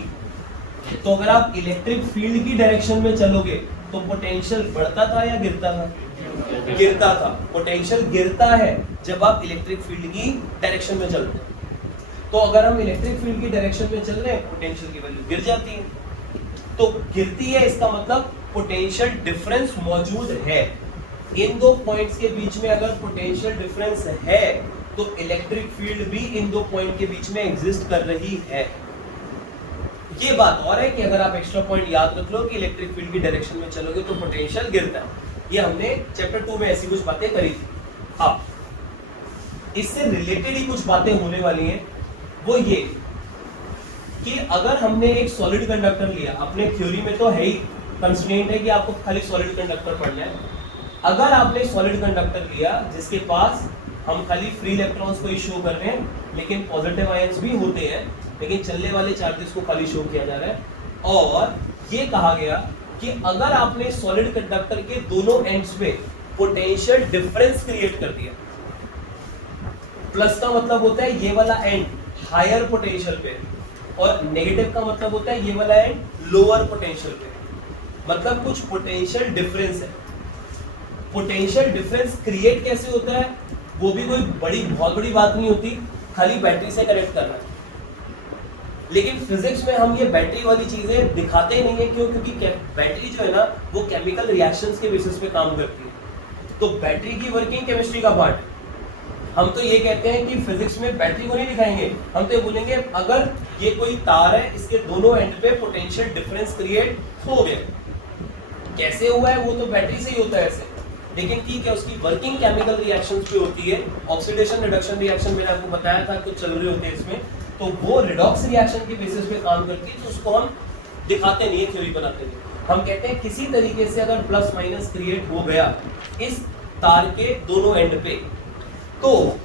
तो अगर आप इलेक्ट्रिक फील्ड की डायरेक्शन में चलोगे तो पोटेंशियल बढ़ता था या गिरता था? गिरता था। पोटेंशियल गिरता है जब आप इलेक्ट्रिक फील्ड की डायरेक्शन में चलते हैं। तो अगर हम इलेक्ट्रिक फील्ड की डायरेक्शन में चल रहे हैं, पोटेंशियल की वैल्यू गिर जाती है। तो गिरती है इसका मतलब पोटेंशियल डिफरेंस मौजूद है। इन दो पॉइंट्स के बीच में अगर पोटेंशियल डिफरेंस है तो इलेक्ट्रिक फील्ड भी इन दो पॉइंट के बीच में एग्जिस्ट कर रही है। ये बात और है कि अगर आप एक्स्ट्रा पॉइंट याद रख लो कि इलेक्ट्रिक फील्ड की डायरेक्शन में चलोगे तो पोटेंशियल गिरता है। ये हमने चैप्टर 2 में ऐसी कुछ बातें करी थी। अब इससे रिलेटेड ही कुछ बातें होने वाली हैं, वो ये कि अगर हमने एक सॉलिड कंडक्टर लिया, अपने थ्योरी में तो है ही कंस्ट्रेंट है कि आपको खाली सॉलिड कंडक्टर पढ़ना है। अगर आपने सॉलिड कंडक्टर लिया जिसके पास हम खाली फ्री इलेक्ट्रॉन्स को ही शो कर रहे हैं, लेकिन पॉजिटिव आयंस भी होते हैं, लेकिन चलने वाले चार्जेस को खाली शो किया जा रहा है। और ये कहा गया कि अगर आपने सॉलिड कंडक्टर के दोनों एंड्स पे पोटेंशियल डिफरेंस क्रिएट कर दिया, प्लस का मतलब होता है ये वाला एंड हायर पोटेंशियल पे, और नेगेटिव का मतलब होता है ये वाला एंड लोअर पोटेंशियल पे, मतलब कुछ पोटेंशियल डिफरेंस है। पोटेंशियल डिफरेंस क्रिएट कैसे होता है, वो भी कोई बहुत बड़ी बात नहीं होती, खाली बैटरी से कनेक्ट करना है। लेकिन फिजिक्स में हम ये बैटरी वाली चीजें दिखाते ही नहीं है, क्यों? क्योंकि बैटरी जो है ना वो केमिकल रिएक्शंस के बेसिस पे काम करती है। तो बैटरी की वर्किंग केमिस्ट्री का पार्ट है। हम तो ये कहते हैं कि फिजिक्स में बैटरी को नहीं दिखाएंगे, हम तो ये बोलेंगे अगर ये कोई तार है, इसके दोनों एंड पे पोटेंशियल डिफरेंस क्रिएट हो गया, कैसे हुआ है वो तो बैटरी से ही होता है ऐसे, लेकिन ठीक है उसकी वर्किंग केमिकल रिएक्शंस पे होती है। ऑक्सीडेशन रिडक्शन रिएक्शन मैंने आपको बताया था कुछ चल रहे होते हैं इसमें, तो वो रिडॉक्स रिएक्शन के बेसिस पे काम करती है, तो उसको हम दिखाते नहीं है, थ्योरी बनाते नहीं। हम कहते हैं किसी तरीके से अगर प्लस माइनस क्रिएट हो गया इस तार के दोनों एंड पे, तो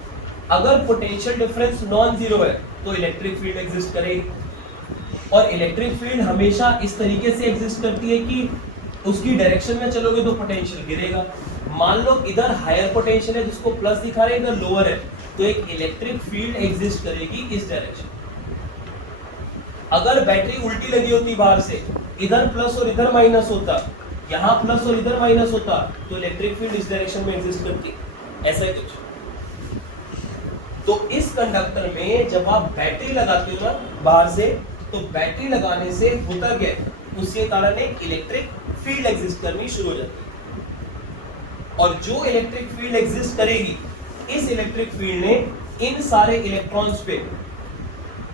अगर पोटेंशियल डिफरेंस नॉन जीरो है तो इलेक्ट्रिक फील्ड एग्जिस्ट करेगी। और इलेक्ट्रिक फील्ड हमेशा इस तरीके से एग्जिस्ट करती है कि उसकी डायरेक्शन में चलोगे तो पोटेंशियल गिरेगा। मान लो इधर हायर पोटेंशियल है जिसको प्लस दिखा रहे हैं, इधर लोअर है, तो एक इलेक्ट्रिक फील्ड एग्जिस्ट करेगी इस डायरेक्शन। अगर बैटरी उल्टी लगी होती बाहर से, इधर प्लस और इधर माइनस होता, यहाँ प्लस और इधर माइनस होता, तो इलेक्ट्रिक फील्ड इस डायरेक्शन में एग्जिस्ट करती। ऐसा ही कुछ। तो इस कंडक्टर में जब आप बैटरी लगाते हो ना बाहर से, तो बैटरी लगाने से होता क्या है, उसके कारण एक इलेक्ट्रिक फील्ड एग्जिस्ट करनी शुरू हो जाती है। और जो इलेक्ट्रिक फील्ड एग्जिस्ट करेगी, इस इलेक्ट्रिक फील्ड ने इन सारे इलेक्ट्रॉन्स पे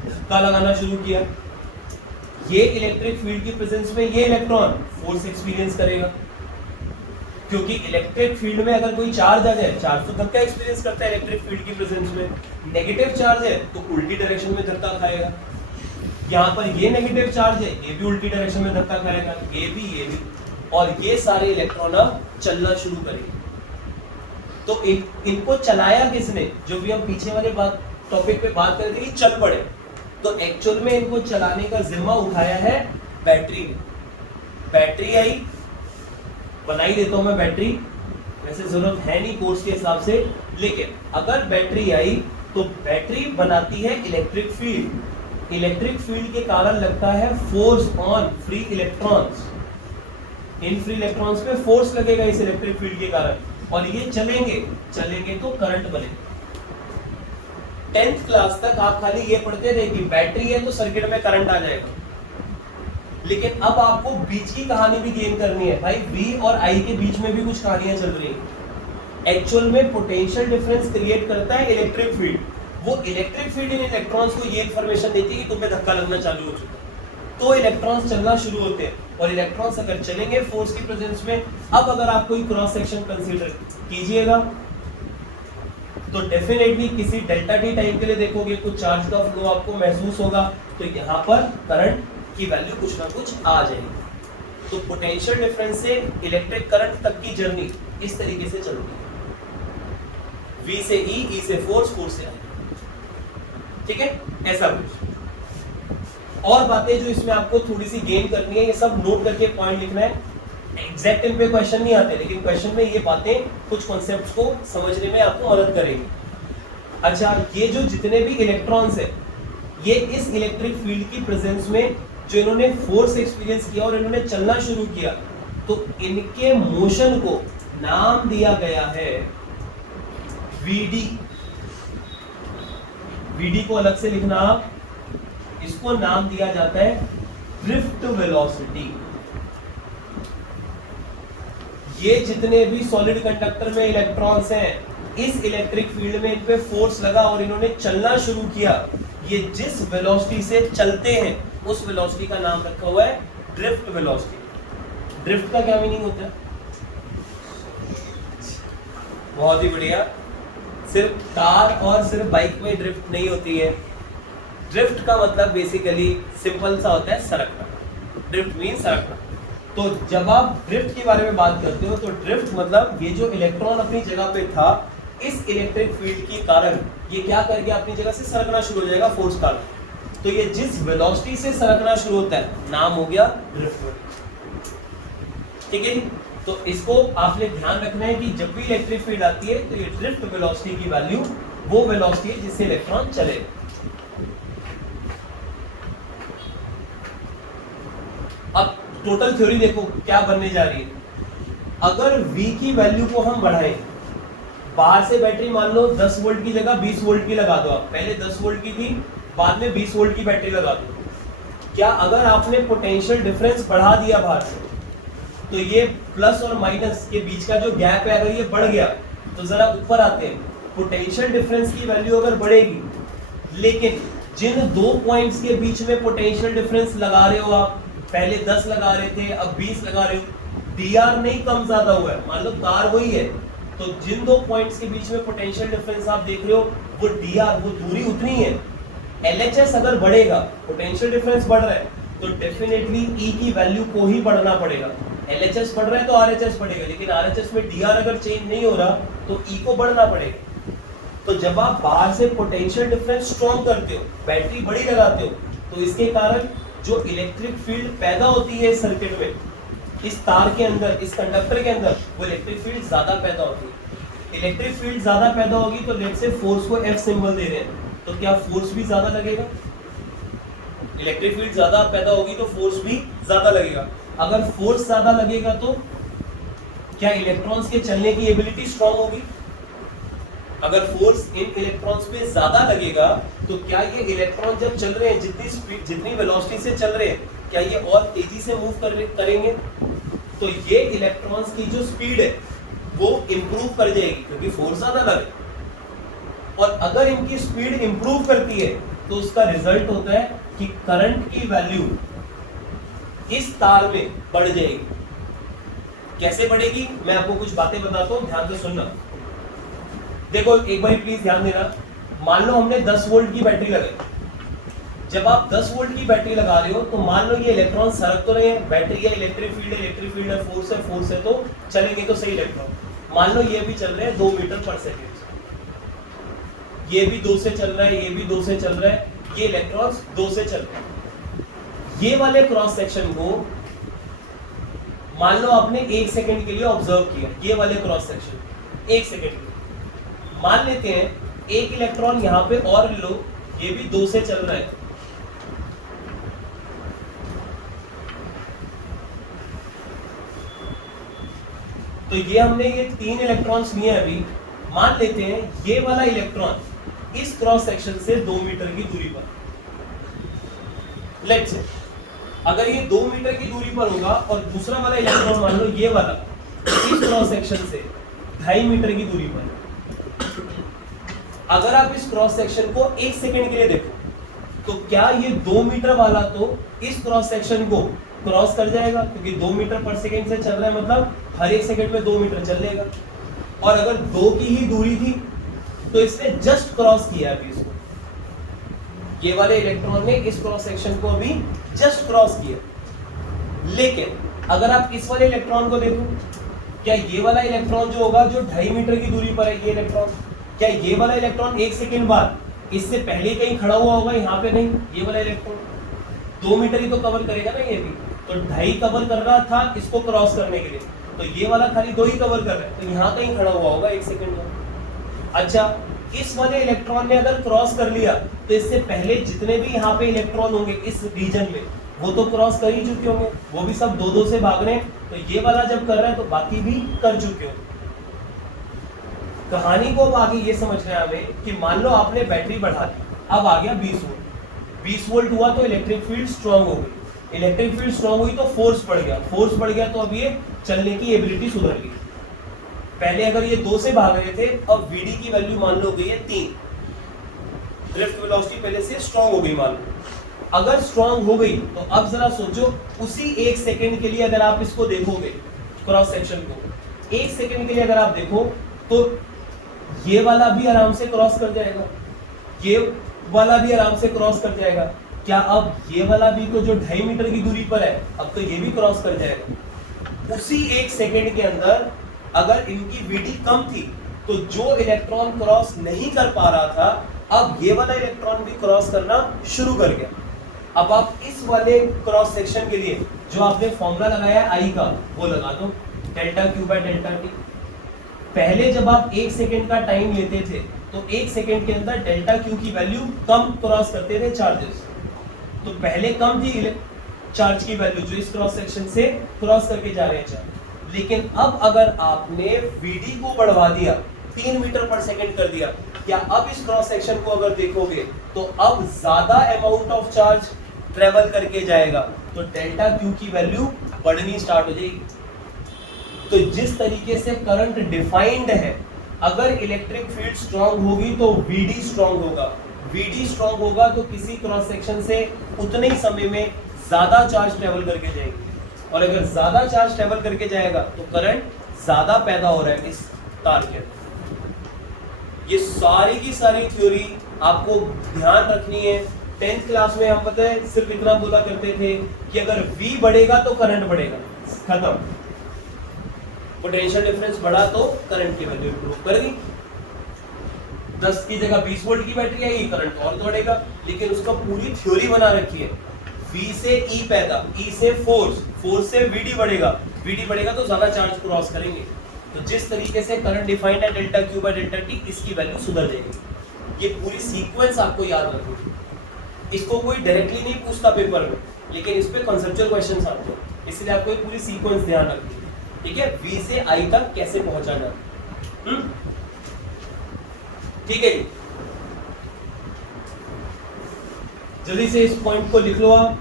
धक्का लगाना शुरू किया। ये इलेक्ट्रिक फील्ड की प्रेजेंस में ये इलेक्ट्रॉन फोर्स एक्सपीरियंस करेगा, क्योंकि इलेक्ट्रिक फील्ड में अगर कोई चार्ज आ जाए, चार्ज तो धक्का एक्सपीरियंस करता है इलेक्ट्रिक फील्ड की प्रेजेंस में। नेगेटिव चार्ज है तो उल्टी डायरेक्शन में धक्का खाएगा। यहाँ पर ये नेगेटिव चार्ज है, ये भी उल्टी डायरेक्शन में धक्का खाएगा, ये भी, और ये सारे इलेक्ट्रॉन अब चलना शुरू करेंगे। तो इनको चलाया किसने? जो भी हम पीछे वाले टॉपिक पे बात कर रहे थे कि चल पड़े, तो एक्चुअल में इनको चलाने का जिम्मा उठाया है बैटरी ने। बैटरी आई, बनाई देता हूं मैं बैटरी, वैसे जरूरत है नहीं कोर्स के हिसाब से, लेकिन अगर बैटरी आई तो बैटरी बनाती है इलेक्ट्रिक फील्ड। इलेक्ट्रिक फील्ड के कारण लगता है force on free electrons. In free electrons पे फोर्स लगेगा इस इलेक्ट्रिक फील्ड के कारण, और ये चलेंगे तो करंट बनेगा। 10th क्लास तक आप खाली ये पढ़ते थे कि बैटरी है तो सर्किट में करंट आ जाएगा, लेकिन अब आपको बीच की कहानी भी गेन करनी है भाई। V और I के बीच में भी कुछ कहानियां चल रही हैं। एक्चुअल में पोटेंशियल डिफरेंस क्रिएट करता है इलेक्ट्रिक फील्ड। वो इलेक्ट्रिक फील्ड इन इलेक्ट्रॉन्स को ये इंफॉर्मेशन देती है कि तुम्हें धक्का लगना चालू हो चुका, तो इलेक्ट्रॉन्स चलना शुरू होते हैं। और इलेक्ट्रॉन्स अगर चलेंगे फोर्स की प्रेजेंस में, अब अगर आप कोई क्रॉस सेक्शन कंसीडर कीजिएगा तो डेफिनेटली किसी डेल्टा टी टाइम के लिए देखोगे कुछ चार्ज का फ्लो आपको महसूस होगा, तो यहाँ पर करंट की वैल्यू कुछ ना कुछ आ जाएगी। तो पोटेंशियल डिफरेंस से इलेक्ट्रिक करंट तक की जर्नी इस तरीके से चलती है, V से E, E से फोर्स, फोर्स से I, ठीक है, ऐसा कुछ। और बातें जो इसमें आपको थोड़ी सी गेन करनी है, ये सब नोट करके पॉइंट लिखना है। एग्जैक्ट इन पे क्वेश्चन नहीं आते, लेकिन क्वेश्चन में ये बातें कुछ कॉन्सेप्ट्स को समझने में आपको मदद करेंगी। अच्छा, ये जो जितने भी इलेक्ट्रॉन्स है, ये इस इलेक्ट्रिक फील्ड की प्रेजेंस में जो इन्होंने फोर्स एक्सपीरियंस किया और इन्होंने चलना शुरू किया, तो इनके मोशन को नाम दिया गया है VD। VD को अलग से लिखना आप, इसको नाम दिया जाता है ड्रिफ्ट वेलोसिटी। ये जितने भी सॉलिड कंडक्टर में इलेक्ट्रॉन्स हैं, इस इलेक्ट्रिक फील्ड में इन पे फोर्स लगा और इन्होंने चलना शुरू किया, ये जिस वेलोसिटी से चलते हैं उस वेलोसिटी का नाम रखा हुआ है ड्रिफ्ट वेलोसिटी। ड्रिफ्ट का क्या मीनिंग होता है? बहुत ही बढ़िया। सिर्फ कार और सिर्फ बाइक में ड्रिफ्ट नहीं होती है। ड्रिफ्ट का मतलब बेसिकली सिंपल सा होता है सरकना। Drift mean सरकना। तो जब आप ड्रिफ्ट के बारे में बात करते हो तो ड्रिफ्ट मतलब ये जो इलेक्ट्रॉन अपनी जगह पे था, इस इलेक्ट्रिक फील्ड के कारण ये क्या कर गया, अपनी जगह से सरकना शुरू हो जाएगा फोर्स का। तो ये जिस वेलोसिटी से सरकना शुरू होता है नाम हो गया ड्रिफ्ट। ठीक है, तो इसको आपने ध्यान रखना है कि जब भी इलेक्ट्रिक फील्ड आती है तो ये ड्रिफ्ट वेलोसिटी की वैल्यू वो वेलोसिटी है जिससे इलेक्ट्रॉन चले। अब टोटल थ्योरी देखो क्या बनने जा रही है। अगर V की वैल्यू को हम बढ़ाएं, बाहर से बैटरी मान लो 10 वोल्ट की जगह 20 वोल्ट की लगा दो, आप पहले 10 वोल्ट की थी, बाद में 20 वोल्ट की बैटरी लगा दो। क्या अगर आपने पोटेंशियल डिफरेंस बढ़ा दिया बाहर से, तो ये प्लस और माइनस के बीच का जो गैप है अगर ये बढ़ गया, तो जरा ऊपर आते हैं, पोटेंशियल डिफरेंस की वैल्यू अगर बढ़ेगी, लेकिन जिन दो पॉइंट्स के बीच में पोटेंशियल डिफरेंस लगा रहे हो आप, पहले 10 लगा रहे थे अब 20 लगा रहे हो, dr नहीं कम ज्यादा हुआ है, मान लो तार वही है, तो जिन दो पॉइंट्स के बीच में पोटेंशियल डिफरेंस आप देख रहे हो वो dr, वो दूरी उतनी है। LHS अगर बढ़ेगा, पोटेंशियल डिफरेंस बढ़ रहा है, तो डेफिनेटली E की वैल्यू को ही बढ़ना पड़ेगा। LHS बढ़ रहा है तो RHS बढ़ेगा, लेकिन RHS में dr अगर चेंज नहीं हो रहा तो E को बढ़ना पड़ेगा। तो जब आप बाहर से पोटेंशियल डिफरेंस स्ट्रॉन्ग करते हो, बैटरी बड़ी लगाते हो, तो इसके कारण जो इलेक्ट्रिक फील्ड पैदा होती है सर्किट में, इस तार के अंदर, इस कंडक्टर के अंदर, वो इलेक्ट्रिक फील्ड ज्यादा पैदा होती है। इलेक्ट्रिक फील्ड ज्यादा पैदा होगी तो लेट से फोर्स को F सिंबल दे रहे हैं, तो क्या फोर्स भी ज्यादा लगेगा? इलेक्ट्रिक फील्ड ज्यादा पैदा होगी तो फोर्स भी ज्यादा लगेगा। अगर फोर्स ज्यादा लगेगा तो क्या इलेक्ट्रॉन्स के चलने की एबिलिटी स्ट्रांग होगी? अगर फोर्स इन इलेक्ट्रॉन्स पे ज्यादा लगेगा तो क्या ये इलेक्ट्रॉन जब चल रहे हैं, जितनी स्पीड, जितनी वेलोसिटी से चल रहे हैं, क्या ये और तेजी से मूव करेंगे? तो ये इलेक्ट्रॉन्स की जो स्पीड है वो इंप्रूव कर जाएगी क्योंकि फोर्स ज्यादा लगे। और अगर इनकी स्पीड इंप्रूव करती है तो उसका रिजल्ट होता है कि करंट की वैल्यू इस तार में बढ़ जाएगी। कैसे बढ़ेगी? मैं आपको कुछ बातें बताता हूं, ध्यान से सुनना। देखो एक बार प्लीज ध्यान देना, मान लो हमने 10 वोल्ट की बैटरी लगाई। जब आप 10 वोल्ट की बैटरी लगा रहे हो तो मान लो ये इलेक्ट्रॉन सरक तो रहे हैं, बैटरी है, इलेक्ट्रिक फील्ड है, फोर्स है, तो चलेंगे तो सही इलेक्ट्रॉन। मान लो ये भी चल रहे हैं 2 मीटर पर सेकेंड, ये भी 2 से चल रहा है, ये भी 2 से चल रहा है, ये इलेक्ट्रॉन्स 2 से चल रहे हैं। ये वाले क्रॉस सेक्शन को मान लो आपने 1 सेकंड के लिए ऑब्जर्व किया, ये वाले क्रॉस सेक्शन 1 सेकंड के लिए। मान लेते हैं एक इलेक्ट्रॉन यहाँ पे और लो, ये भी 2 से चल रहा है, तो ये हमने ये 3 इलेक्ट्रॉन्स लिए अभी। मान लेते हैं ये वाला इलेक्ट्रॉन इस क्रॉस सेक्शन से 2 मीटर की दूरी पर, लेट्स से अगर ये 2 मीटर की दूरी पर होगा और दूसरा वाला इलेक्ट्रॉन मान लो ये वाला इस क्रॉस सेक्शन से 2.5 मीटर की दूरी पर। अगर आप इस क्रॉस सेक्शन को 1 सेकंड के लिए देखो तो क्या ये 2 मीटर वाला तो इस क्रॉस सेक्शन को क्रॉस कर जाएगा, क्योंकि 2 मीटर पर सेकंड से चल रहा है, मतलब हर 1 सेकंड में 2 मीटर चल लेगा। और अगर 2 की ही दूरी थी तो इसने जस्ट क्रॉस किया अभी इसको, ये वाले इलेक्ट्रॉन ने इस क्रॉस सेक्शन को अभी जस्ट क्रॉस किया। लेकिन अगर आप इस वाले इलेक्ट्रॉन को देखो, क्या ये वाला इलेक्ट्रॉन जो होगा जो 2.5 मीटर की दूरी पर है, ये इलेक्ट्रॉन, क्या ये वाला इलेक्ट्रॉन 1 सेकंड बाद इससे पहले कहीं खड़ा हुआ होगा? यहाँ पे नहीं, ये वाला इलेक्ट्रॉन 2 मीटर ही तो कवर करेगा ना, ये भी तो 2.5 कवर कर रहा था इसको क्रॉस करने के लिए, तो ये वाला खाली 2 ही कवर कर रहा है, तो यहाँ कहीं खड़ा हुआ होगा 1 सेकंड में। अच्छा, इस वाले इलेक्ट्रॉन ने अगर क्रॉस कर लिया तो इससे पहले जितने भी यहाँ पे इलेक्ट्रॉन होंगे इस रीजन में वो तो क्रॉस कर ही चुके होंगे, वो भी सब 2-2 से भाग रहे हैं, तो ये वाला जब कर रहा है तो बाकी भी कर चुके होंगे। कहानी को अब आगे ये समझना है हमें कि मान लो आपने बैटरी बढ़ा दी, अब आ गया 20 वोल्ट। 20 वोल्ट हुआ तो इलेक्ट्रिक फील्ड स्ट्रांग हो गई, इलेक्ट्रिक फील्ड स्ट्रांग हुई तो फोर्स बढ़ गया, फोर्स बढ़ गया तो अब ये चलने की एबिलिटी सुधर गई। पहले अगर ये 2 से भाग रहे थे, अब Vd की वैल्यू मान लो गई है 3, ड्रिफ्ट वेलोसिटी पहले से स्ट्रांग हो गई मान लो। अगर स्ट्रांग हो गई तो अब जरा सोचो, उसी 1 सेकंड के लिए अगर आप इसको देखोगे क्रॉस सेक्शन को, 1 सेकंड के लिए अगर आप देखो तो ये वाला भी आराम से क्रॉस कर जाएगा, ये वाला भी आराम से क्रॉस कर जाएगा। क्या अब ये वाला भी तो जो 2.5 मीटर की दूरी पर है, अब तो ये भी क्रॉस कर जाएगा। उसी 1 सेकंड के अंदर अगर इनकी Vd कम थी तो जो इलेक्ट्रॉन क्रॉस नहीं कर पा रहा था, अब ये वाला इलेक्ट्रॉन भी क्रॉस करना शुरू कर गया। अब आप इस वाले क्रॉस सेक्शन के लिए जो आपने फॉर्मूला लगाया है आई का, वो लगा दो, delta Q by delta T. पहले जब आप 1 सेकेंड का टाइम लेते थे तो 1 सेकेंड के अंदर डेल्टा क्यू की वैल्यू कम क्रॉस करते थे चार्जेस, तो पहले कम थी चार्ज की वैल्यू जो इस क्रॉस सेक्शन से क्रॉस करके जा रहे हैं चार्ज। लेकिन अब अगर आपने वीडी को बढ़वा दिया, 3 मीटर पर सेकेंड कर दिया, क्या अब इस क्रॉस सेक्शन को अगर देखोगे तो अब ज्यादा अमाउंट ऑफ चार्ज ट्रेवल करके जाएगा, तो डेल्टा क्यू की वैल्यू बढ़नी स्टार्ट हो जाएगी। तो जिस तरीके से करंट डिफाइंड है, अगर इलेक्ट्रिक फील्ड स्ट्रांग होगी तो वीडी स्ट्रांग होगा, वीडी स्ट्रांग होगा तो किसी क्रॉस सेक्शन से उतने ही समय में ज्यादा चार्ज ट्रेवल करके जाएगी, और अगर ज्यादा चार्ज ट्रेवल करके जाएगा तो करंट ज्यादा पैदा हो रहा है इस तार के। ये सारी की सारी थ्योरी आपको ध्यान रखनी है। 10th क्लास में हम पता है सिर्फ इतना बोला करते थे कि अगर V बढ़ेगा तो करंट बढ़ेगा, खत्म। पोटेंशियल डिफरेंस बढ़ा तो करंट की वैल्यू इंप्रूव कर दी। 10 की जगह 20 वोल्ट की बैटरी आएगी, करंट और बढ़ेगा, लेकिन उसका पूरी थ्योरी बना रखी है। V से E पैदा, E से फोर्स, फोर्स से VD बढ़ेगा, VD बढ़ेगा तो ज्यादा चार्ज क्रॉस करेंगे। तो जिस तरीके से करंट डिफाइंड है delta Q by delta T, इसकी वैल्यू सुधर जाएगी। ये पूरी सीक्वेंस आपको याद रखनी। इसको कोई डायरेक्टली नहीं पूछता पेपर में, लेकिन इस पे कॉन्सेप्चुअल क्वेश्चंस आते हैं, इसलिए आपको ये पूरी सीक्वेंस ध्यान रखनी है। ठीक है, V से I तक कैसे पहुंचा जाए। ठीक है, जल्दी से इस पॉइंट को लिख लो आप।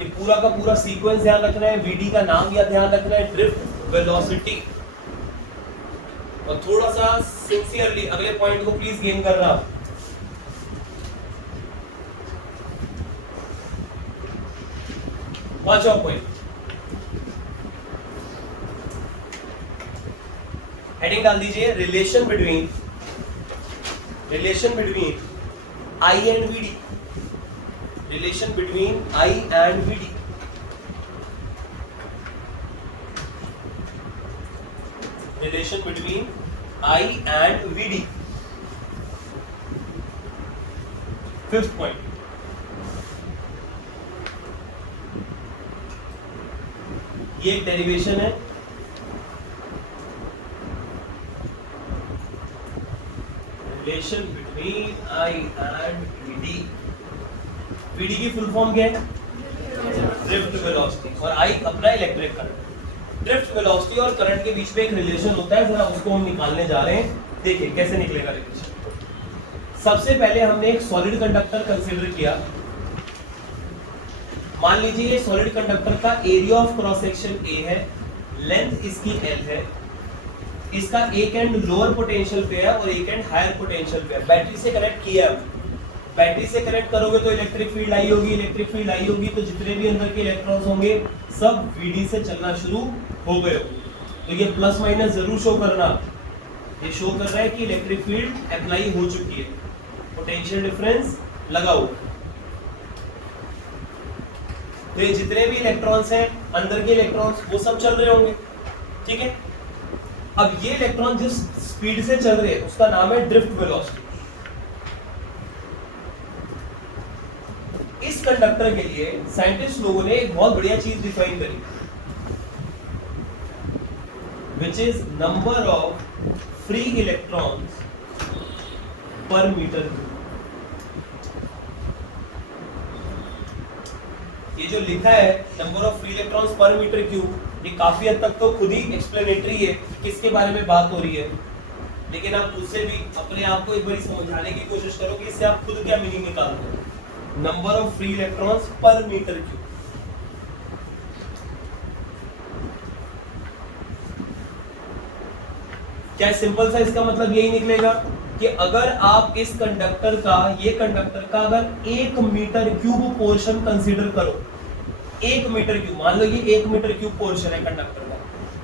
ये पूरा का पूरा सीक्वेंस ध्यान रखना है, VD का नाम या ध्यान रखना है, ड्रिफ्ट वेलोसिटी, और थोड़ा सा सिंसियरली अगले पॉइंट को प्लीज गेन करना। पांचवा पॉइंट, हेडिंग डाल दीजिए relation between I and VD, relation between I and VD। Relation between I and VD। 5th point, ये एक डेरिवेशन है, relation between I and VD। VD की फुल फॉर्म क्या है? ड्रिफ्ट वेलोसिटी, और I अपना इलेक्ट्रिक करंट। ड्रिफ्ट वेलोसिटी और current के बीच में एक रिलेशन होता है, जरा उसको हम निकालने जा रहे हैं। देखिए कैसे निकलेगा रिलेशन। सबसे पहले हमने एक सॉलिड कंडक्टर कंसीडर किया। मान लीजिए ये सॉलिड कंडक्टर का area of cross section A है, लेंथ इसकी L है, इसका एक एंड लोअर पोटेंशियल पे है और एक एंड हायर पोटेंशियल पे है। बैटरी से कनेक्ट किया है, बैटरी से कनेक्ट करोगे तो इलेक्ट्रिक फील्ड आई होगी, इलेक्ट्रिक फील्ड आई होगी तो जितने भी अंदर के इलेक्ट्रॉन्स होंगे सब VD से चलना शुरू हो गए होंगे। तो ये प्लस माइनस जरूर शो करना, ये शो कर रहा है कि इलेक्ट्रिक फील्ड अप्लाई हो चुकी है, पोटेंशियल डिफरेंस लगाओ। तो ये जितने भी इलेक्ट्रॉन्स हैं, अंदर के इलेक्ट्रॉन्स, वो सब चल रहे होंगे। ठीक है, अब ये इलेक्ट्रॉन जिस स्पीड से चल रहे हैं उसका नाम है ड्रिफ्ट वेलोसिटी। इस कंडक्टर के लिए साइंटिस्ट लोगों ने एक बहुत बढ़िया चीज डिफाइन करी, which is number of free electrons per meter cube। ये जो लिखा है नंबर ऑफ फ्री इलेक्ट्रॉन्स पर मीटर क्यूब, ये काफी हद तक तो खुद ही एक्सप्लेनेटरी है कि किसके बारे में बात हो रही है, लेकिन आप खुद से भी अपने आप को एक बार समझाने की कोशिश करो कि इससे आप खुद क्या मीनिंग निकालते हो। नंबर ऑफ फ्री इलेक्ट्रॉन्स पर मीटर क्यूब। क्या सिंपल सा इसका मतलब यही निकलेगा कि अगर आप इस कंडक्टर का, ये कंडक्टर का अगर 1 मीटर क्यूब पोर्शन कंसीडर करो, 1 मीटर क्यूब, मान लो ये 1 मीटर क्यूब पोर्शन है कंडक्टर का,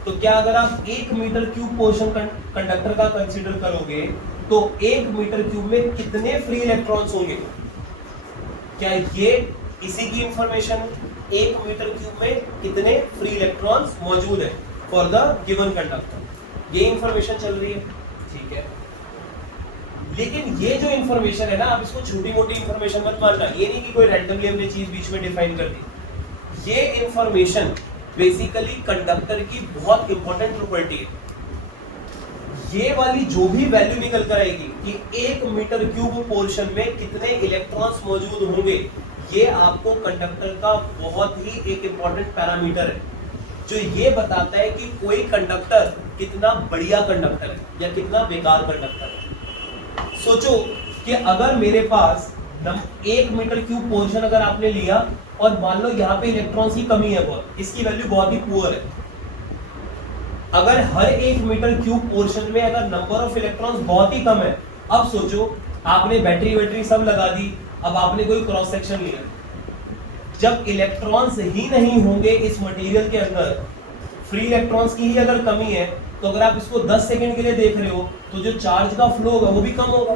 तो क्या अगर आप 1 मीटर क्यूब पोर्शन कंडक्टर का कंसीडर करोगे तो 1 मीटर क्यूब में कितने फ्री इलेक्ट्रॉन्स होंगे? क्या ये इसी की इंफॉर्मेशन, 1 मीटर क्यूब में कितने फ्री इलेक्ट्रॉन्स मौजूद है फॉर द गिवन कंडक्टर, ये इंफॉर्मेशन चल रही है। ठीक है, लेकिन ये जो इंफॉर्मेशन है ना, आप इसको छोटी मोटी इंफॉर्मेशन मत मानना, ये नहीं कि कोई रैंडमली हमने चीज बीच में डिफाइन कर दी। ये इंफॉर्मेशन बेसिकली कंडक्टर की बहुत इंपॉर्टेंट प्रॉपर्टी है। ये वाली जो भी वैल्यू निकल कर आएगी कि 1 मीटर क्यूब पोर्शन में कितने इलेक्ट्रॉन्स मौजूद होंगे, ये आपको कंडक्टर का बहुत ही एक इंपॉर्टेंट पैरामीटर है, जो ये बताता है कि कोई कंडक्टर कितना बढ़िया कंडक्टर है या कितना बेकार कंडक्टर है। सोचो कि अगर मेरे पास 1 मीटर क्यूब पोर्शन अगर आपने लिया और मान लो यहाँ पे इलेक्ट्रॉन्स की कमी है बहुत, इसकी वैल्यू बहुत ही पुअर है। अगर हर 1 मीटर क्यूब पोर्शन में अगर नंबर ऑफ इलेक्ट्रॉन्स बहुत ही कम है, अब सोचो आपने बैटरी सब लगा दी, अब आपने कोई क्रॉस सेक्शन लिया, जब इलेक्ट्रॉन्स ही नहीं होंगे इस मटेरियल के अंदर, फ्री इलेक्ट्रॉन्स की ही अगर कमी है, तो अगर आप इसको 10 सेकंड के लिए देख रहे हो तो जो चार्ज का फ्लो होगा वो भी कम होगा।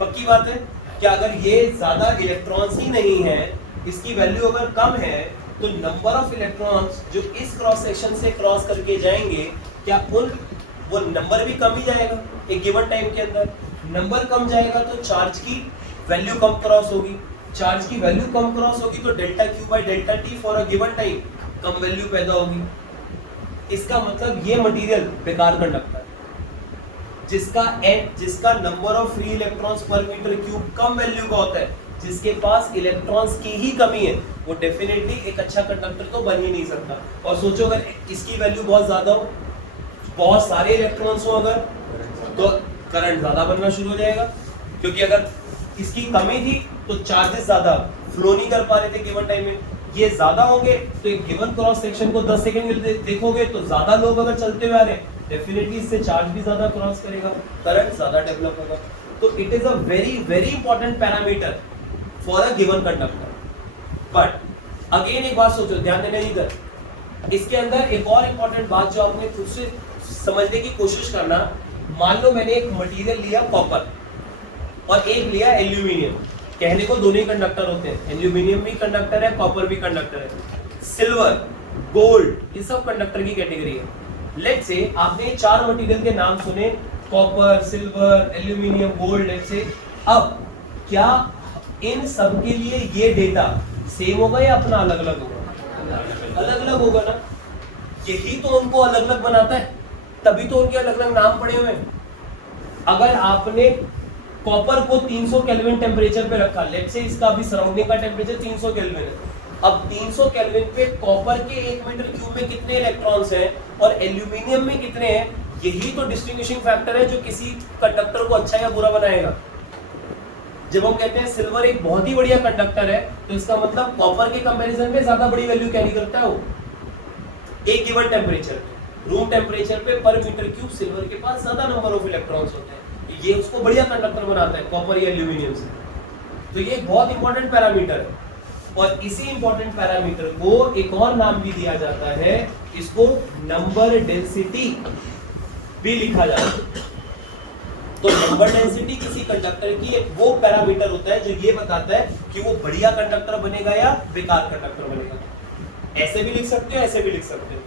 पक्की बात है कि अगर ये ज्यादा इलेक्ट्रॉन्स ही नहीं है, इसकी वैल्यू अगर कम है, तो नंबर ऑफ इलेक्ट्रॉन्स जो इस क्रॉस सेक्शन से क्रॉस करके जाएंगे, क्या वो नंबर भी कम ही जाएगा एक गिवन टाइम के अंदर। नंबर कम जाएगा तो चार्ज की वैल्यू कम क्रॉस होगी, चार्ज की वैल्यू कम क्रॉस होगी तो delta Q by delta T for a given time come value पैदा होगी। इसका मतलब ये मटेरियल बेकार कंडक्टर, जिसका नंबर ऑफ फ्री इलेक्ट्रॉन्स पर मीटर क्यूब कम वैल्यू का होता है, जिसके पास इलेक्ट्रॉन्स की ही कमी है, वो डेफिनेटली एक अच्छा कंडक्टर तो बन ही नहीं सकता। और सोचो अगर इसकी वैल्यू बहुत ज्यादा हो, बहुत सारे इलेक्ट्रॉन्स हो अगर, तो करंट ज्यादा बनना शुरू हो जाएगा, क्योंकि अगर इसकी कमी थी तो चार्जेस ज्यादा फ्लो नहीं कर पा रहे थे गिवन टाइम में। ये ज्यादा होंगे तो एक गिवन क्रॉस सेक्शन को 10 सेकंड में देखोगे तो ज्यादा लोग अगर चलते हुए आ रहे हैं, डेफिनेटली इससे चार्ज भी ज्यादा क्रॉस करेगा, करंट ज्यादा डेवलप होगा। तो it is a very very important parameter for a given conductor. But again एक बात सोचो, ध्यान देना इधर, इसके अंदर एक और इंपॉर्टेंट बात जो आपने खुद से समझने की कोशिश करना, मान लो मैंने एक मटेरियल लिया कॉपर और एक लिया एल्यूमिनियम, कहने को दोनों ही कंडक्टर होते हैं, एल्यूमिनियम भी कंडक्टर है, कॉपर भी कंडक्टर है, सिल्वर, गोल्ड, ये सब कंडक्टर की कैटेगरी है। लेट्स से आपने 4 मटेरियल के नाम सुने, copper, silver, aluminium, gold, let's say, अब क्या इन सब के लिए ये डेटा सेम होगा या अपना अलग अलग होगा? अलग अलग होगा ना, यही तो उनको अलग अलग बनाता है, तभी तो उनके अलग अलग नाम पड़े हुए हैं। अगर आपने कॉपर को 300 केल्विन टेम्परेचर पे रखा, लेट्स से इसका भी सराउंडिंग का टेम्परेचर 300 केल्विन है, अब 300 केल्विन पे कॉपर के 1 मीटर क्यूब में कितने इलेक्ट्रॉन्स हैं और एल्यूमिनियम में कितने हैं, यही तो डिस्टिंग्विशिंग फैक्टर है जो किसी कंडक्टर को अच्छा या बुरा बनाएगा। जब हम कहते हैं सिल्वर एक बहुत ही बढ़िया कंडक्टर है, तो इसका मतलब कॉपर के कंपैरिजन में ज्यादा बड़ी वैल्यू कैरी करता है वो एक गिवन टेम्परेचर पे, रूम टेम्परेचर पे पर मीटर क्यूब सिल्वर के पास ज्यादा नंबर ऑफ इलेक्ट्रॉन्स होते हैं, ये उसको बढ़िया कंडक्टर बनाता है कॉपर या एल्यूमिनियम से। तो ये बहुत इंपॉर्टेंट पैरामीटर है, और इसी इंपॉर्टेंट पैरामीटर को एक और नाम भी दिया जाता है, इसको नंबर डेंसिटी भी लिखा जाता है। तो नंबर डेंसिटी किसी कंडक्टर की एक वो पैरामीटर होता है जो ये बताता है कि वो बढ़िया कंडक्टर बनेगा या बेकार कंडक्टर बनेगा। ऐसे भी लिख सकते हो, ऐसे भी लिख सकते हो,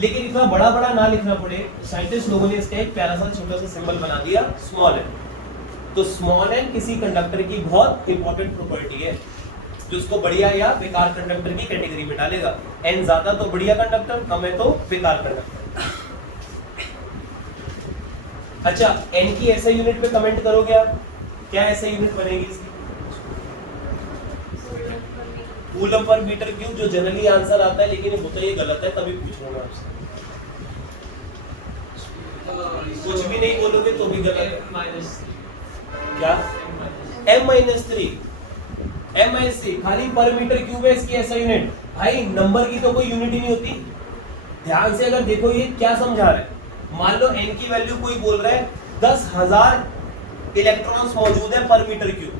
लेकिन इतना बड़ा बड़ा ना लिखना पड़े, साइंटिस्ट लोगों ने इसका एक प्यारा सा छोटा सा सिंबल बना दिया, स्मॉल एन। तो स्मॉल एन किसी कंडक्टर की बहुत इंपॉर्टेंट प्रॉपर्टी है, जो उसको बढ़िया या बेकार कंडक्टर की कैटेगरी में डालेगा। एन ज्यादा तो बढ़िया कंडक्टर, कम है तो बेकार कंडक्टर। अच्छा, एन की ऐसा यूनिट पे कमेंट करोगे आप, क्या ऐसा यूनिट बनेगी इसकी? कूलम पर मीटर क्यूब, जो जनरली आंसर आता है, लेकिन होता ये गलत है, तभी पूछ रहा हूं आपसे। कुछ भी नहीं बोलोगे तो भी गलत है। क्या? m-3, m-3 खाली पर मीटर क्यूब है इसकी ऐसा यूनिट। भाई नंबर की तो कोई यूनिट ही नहीं होती। ध्यान से अगर देखो ये क्या समझा रहा है, मान लो n की वैल्यू कोई बोल रहा है 10,000 इलेक्ट्रॉन्स मौजूद है पर मीटर क्यूब,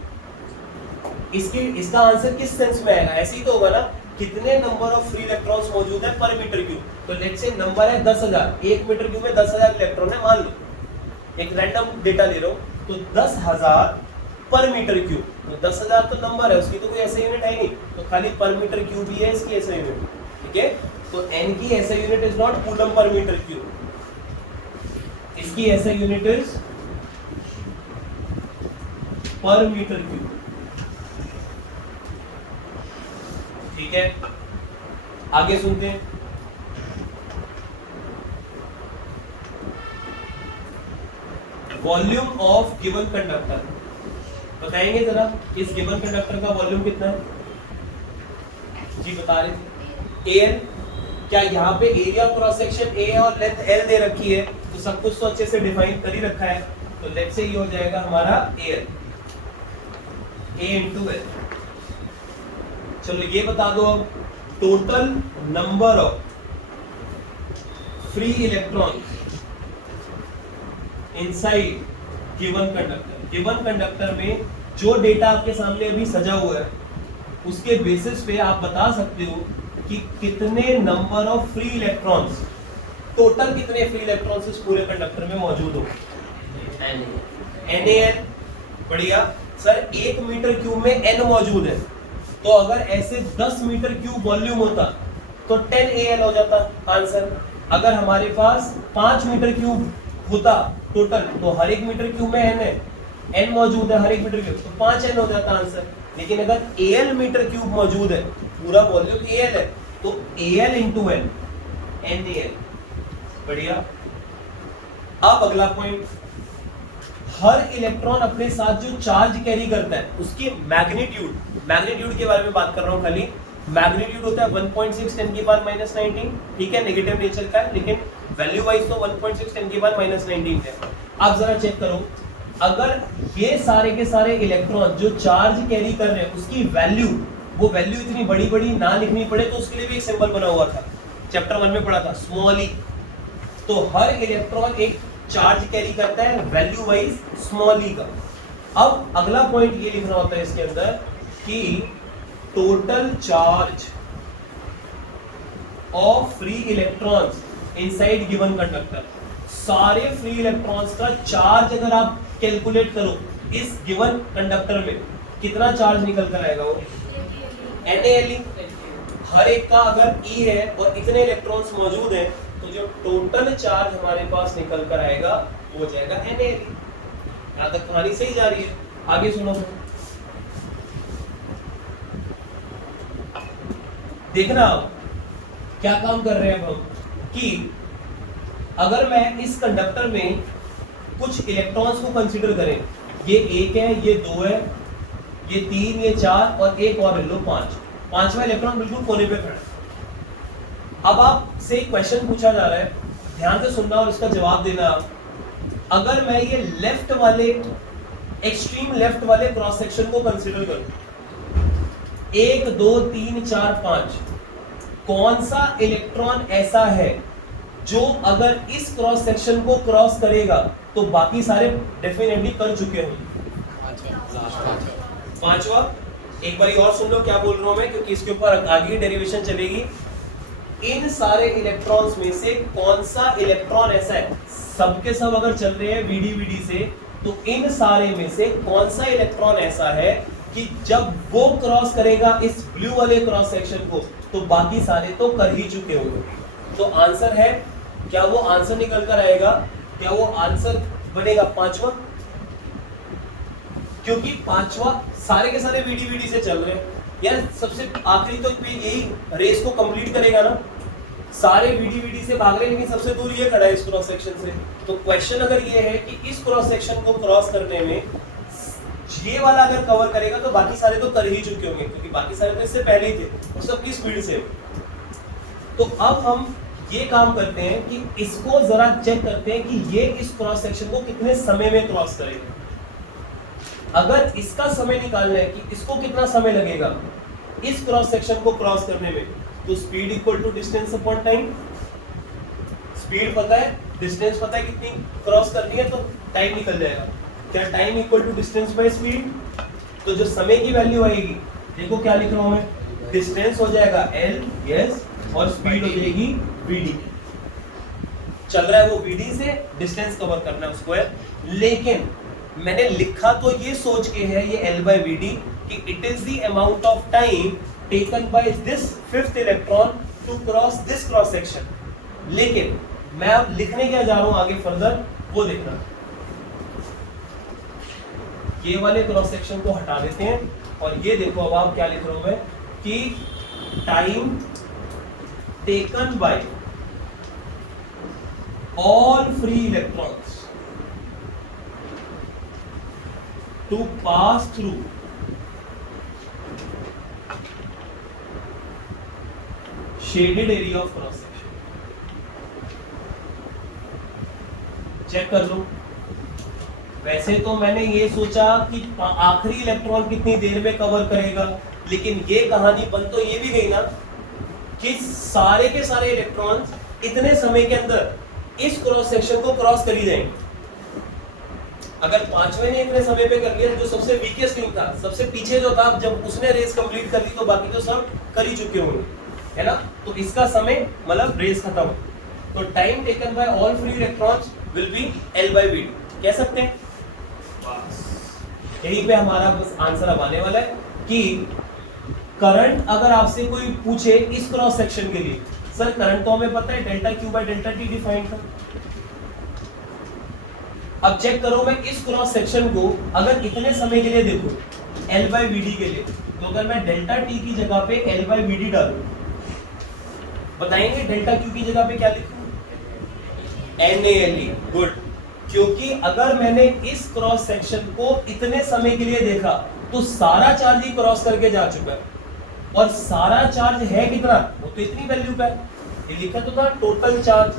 इसका आंसर किस सेंस में आएगा? ऐसे ही तो होगा ना, कितने नंबर ऑफ फ्री इलेक्ट्रॉन्स मौजूद है पर मीटर क्यूब। तो लेट्स से नंबर है 10,000, 1 मीटर क्यूब में 10,000 इलेक्ट्रॉन है, मान लो, एक रैंडम डेटा ले रहा हूं, तो 10,000 पर मीटर क्यूब, तो 10,000 तो नंबर है, उसकी तो कोई ऐसा यूनिट है नहीं, तो खाली पर मीटर क्यूब ही है इसकी ऐसा यूनिट। ठीक है, तो n की ऐसा unit is not coulomb per metre cube, इसकी ऐसा unit is per metre cube. ठीक है, आगे सुनते हैं। वॉल्यूम ऑफ गिवन कंडक्टर, बताएंगे जरा इस गिवन कंडक्टर का वॉल्यूम कितना है? जी बता रहे थे एल। क्या यहाँ पे एरिया क्रॉस सेक्शन ए है और लेंथ एल दे रखी है, तो सब कुछ तो अच्छे से डिफाइन कर ही रखा है, तो लेट से ये हो जाएगा हमारा एल, ए इंटू एल। चलो ये बता दो अब total number of free electron inside given conductor. Given conductor में जो डेटा आपके सामने अभी सजा हुआ है उसके बेसिस पे आप बता सकते हो कि कितने number of free electrons, total कितने फ्री इलेक्ट्रॉन्स इस पूरे कंडक्टर में मौजूद हो। NaN, बढ़िया सर। 1 मीटर क्यूब में n मौजूद है, तो अगर ऐसे 10 मीटर क्यूब वॉल्यूम होता तो 10 Al हो जाता आंसर। अगर हमारे पास 5 मीटर क्यूब होता टोटल, तो हर 1 मीटर क्यूब में n है, n मौजूद है हर 1 मीटर क्यूब, तो 5n हो जाता आंसर। लेकिन अगर Al मीटर क्यूब मौजूद है, पूरा वॉल्यूम Al है, तो Al इंटू n, NaL। बढ़िया। अब अगला पॉइंट, हर इलेक्ट्रॉन अपने साथ जो चार्ज कैरी करता है उसकी मैग्नीट्यूड, मैग्नीट्यूड के बारे में बात कर रहा हूं खाली। मैग्नीट्यूड होता है 1.6 10 की पावर -19, ठीक है, नेगेटिव नेचर का है, लेकिन वैल्यू वाइज तो 1.6 10 की पावर -19 है। आप जरा चेक करो, अगर ये सारे के सारे इलेक्ट्रॉन जो चार्ज कैरी कर रहे हैं उसकी वैल्यू, वो वैल्यू इतनी बड़ी बड़ी ना लिखनी पड़े, तो उसके लिए भी एक सिंबल बना हुआ था, चैप्टर 1 में पढ़ा था, स्मॉल ई। तो हर इलेक्ट्रॉन एक चार्ज कैरी करता है वैल्यू वाइज स्मॉल ई का। अब अगला पॉइंट ये लिखना होता है इसके अंदर कि total charge of free electrons inside given conductor, सारे फ्री इलेक्ट्रॉन्स का चार्ज अगर आप कैलकुलेट करो इस गिवन कंडक्टर में, कितना चार्ज निकल कर आएगा वो NaLe। हर एक का अगर E है और इतने इलेक्ट्रॉन्स मौजूद हैं, तो जो टोटल चार्ज हमारे पास निकल कर आएगा वो हो जाएगा NaLe। यहां तक कहानी सही जा रही है, आगे सुनो। देखना आप क्या काम कर रहे हैं अब हम, कि अगर मैं इस कंडक्टर में कुछ इलेक्ट्रॉन्स को कंसीडर करें, ये 1 है, ये 2 है, ये 3, ये 4 और एक और लो 5, पांचवा इलेक्ट्रॉन बिल्कुल कोने पे खड़ा है। अब आपसे एक क्वेश्चन पूछा जा रहा है, ध्यान से सुनना और इसका जवाब देना आप। अगर मैं ये लेफ्ट वाले, एक्सट्रीम लेफ्ट वाले क्रॉस सेक्शन को कंसीडर करूं, 1 2 3 4 5, कौन सा इलेक्ट्रॉन ऐसा है जो अगर इस क्रॉस सेक्शन को क्रॉस करेगा तो बाकी सारे डेफिनेटली कर चुके होंगे? पांचवा। एक बार और सुन लो क्या बोल रहा हूं मैं, क्योंकि इसके ऊपर आगे डेरिवेशन चलेगी। इन सारे इलेक्ट्रॉन्स में से कौन सा इलेक्ट्रॉन ऐसा है, सबके सब अगर चल रहे हैं VDVD से, तो इन सारे में से कौन सा इलेक्ट्रॉन ऐसा है कि जब वो क्रॉस करेगा इस ब्लू वाले क्रॉस सेक्शन को, तो बाकी सारे तो कर ही चुके होंगे। तो आंसर है, क्या वो आंसर निकल कर आएगा, क्या वो आंसर बनेगा पांचवा? क्योंकि पांचवा सारे के सारे VDVD से चल रहे हैं यार, सबसे आखिरी तो यही रेस को कंप्लीट करेगा ना, सारे VDVD से भाग रहे हैं, लेकिन सबसे दूर ये खड़ा है इस क्रॉस सेक्शन से। तो क्वेश्चन अगर ये है कि इस क्रॉस सेक्शन को क्रॉस करने में ये वाला अगर कवर करेगा तो बाकी सारे तो कर ही चुके होंगे, क्योंकि बाकी सारे तो इससे पहले ही थे, और सबकी स्पीड से। तो अब हम ये काम करते हैं कि इसको जरा चेक करते हैं कि ये इस क्रॉस सेक्शन को कितने समय में क्रॉस करेगा। अगर इसका समय निकालना है कि इसको कितना समय लगेगा इस क्रॉस सेक्शन को क्रॉस करने में, तो speed equal to distance upon time. Speed पता है, डिस्टेंस पता है कितनी क्रॉस करनी है, तो टाइम निकल जाएगा। क्या time equal to distance by speed? तो जो समय की वैल्यू आएगी, देखो क्या लिख रहा हूं मैं, डिस्टेंस हो जाएगा L, यस, और स्पीड हो जाएगी VD। चल रहा है वो VD से, डिस्टेंस कवर करना है उसको है, लेकिन मैंने लिखा तो ये सोच के है ये L by VD कि it is the amount of time taken by this fifth electron to cross this cross section. लेकिन मैं अब लिखने क्या जा रहा हूं आगे फर्दर, वो देखना। ये वाले क्रॉस सेक्शन को हटा देते हैं और ये देखो अब आप क्या लिख रहे हो मैं कि time taken by all free electrons to pass through shaded area of cross section. Check कर लो। वैसे तो मैंने ये सोचा कि आखिरी इलेक्ट्रॉन कितनी देर में कवर करेगा, लेकिन ये कहानी बन तो ये भी गई ना कि सारे के सारे इलेक्ट्रॉन्स इतने समय के अंदर इस क्रॉस सेक्शन को क्रॉस कर ही जाएंगे। अगर पांचवें ने इतने समय पे कर लिया, जो सबसे वीकेस्ट लिंक था, सबसे पीछे जो था, जब उसने रेस कंप्लीट कर ली तो बाकी तो सब कर ही चुके होंगे, है ना। तो इसका समय मतलब रेस खत्म। तो time taken by all free electrons will be L by V कह सकते हैं। यहीं पे हमारा बस आंसर अब आने वाला है कि करंट अगर आपसे कोई पूछे इस क्रॉस सेक्शन के लिए, सर करंट तो हमें पता है delta Q by delta T defined था। अब चेक करो मैं इस क्रॉस सेक्शन को अगर इतने समय के लिए देखूं L by VD के लिए, तो अगर मैं डेल्टा टी की जगह पे L by VD डालूं, बताएंगे डेल्टा क्यू की जगह पे क्या लिखूं? NaLe। गुड। क्योंकि अगर मैंने इस क्रॉस सेक्शन को इतने समय के लिए देखा तो सारा चार्ज ही क्रॉस करके जा चुका है, और सारा चार्ज है कितना, वो तो इतनी वैल्यू का है। ये लिखा तो था टोटल चार्ज,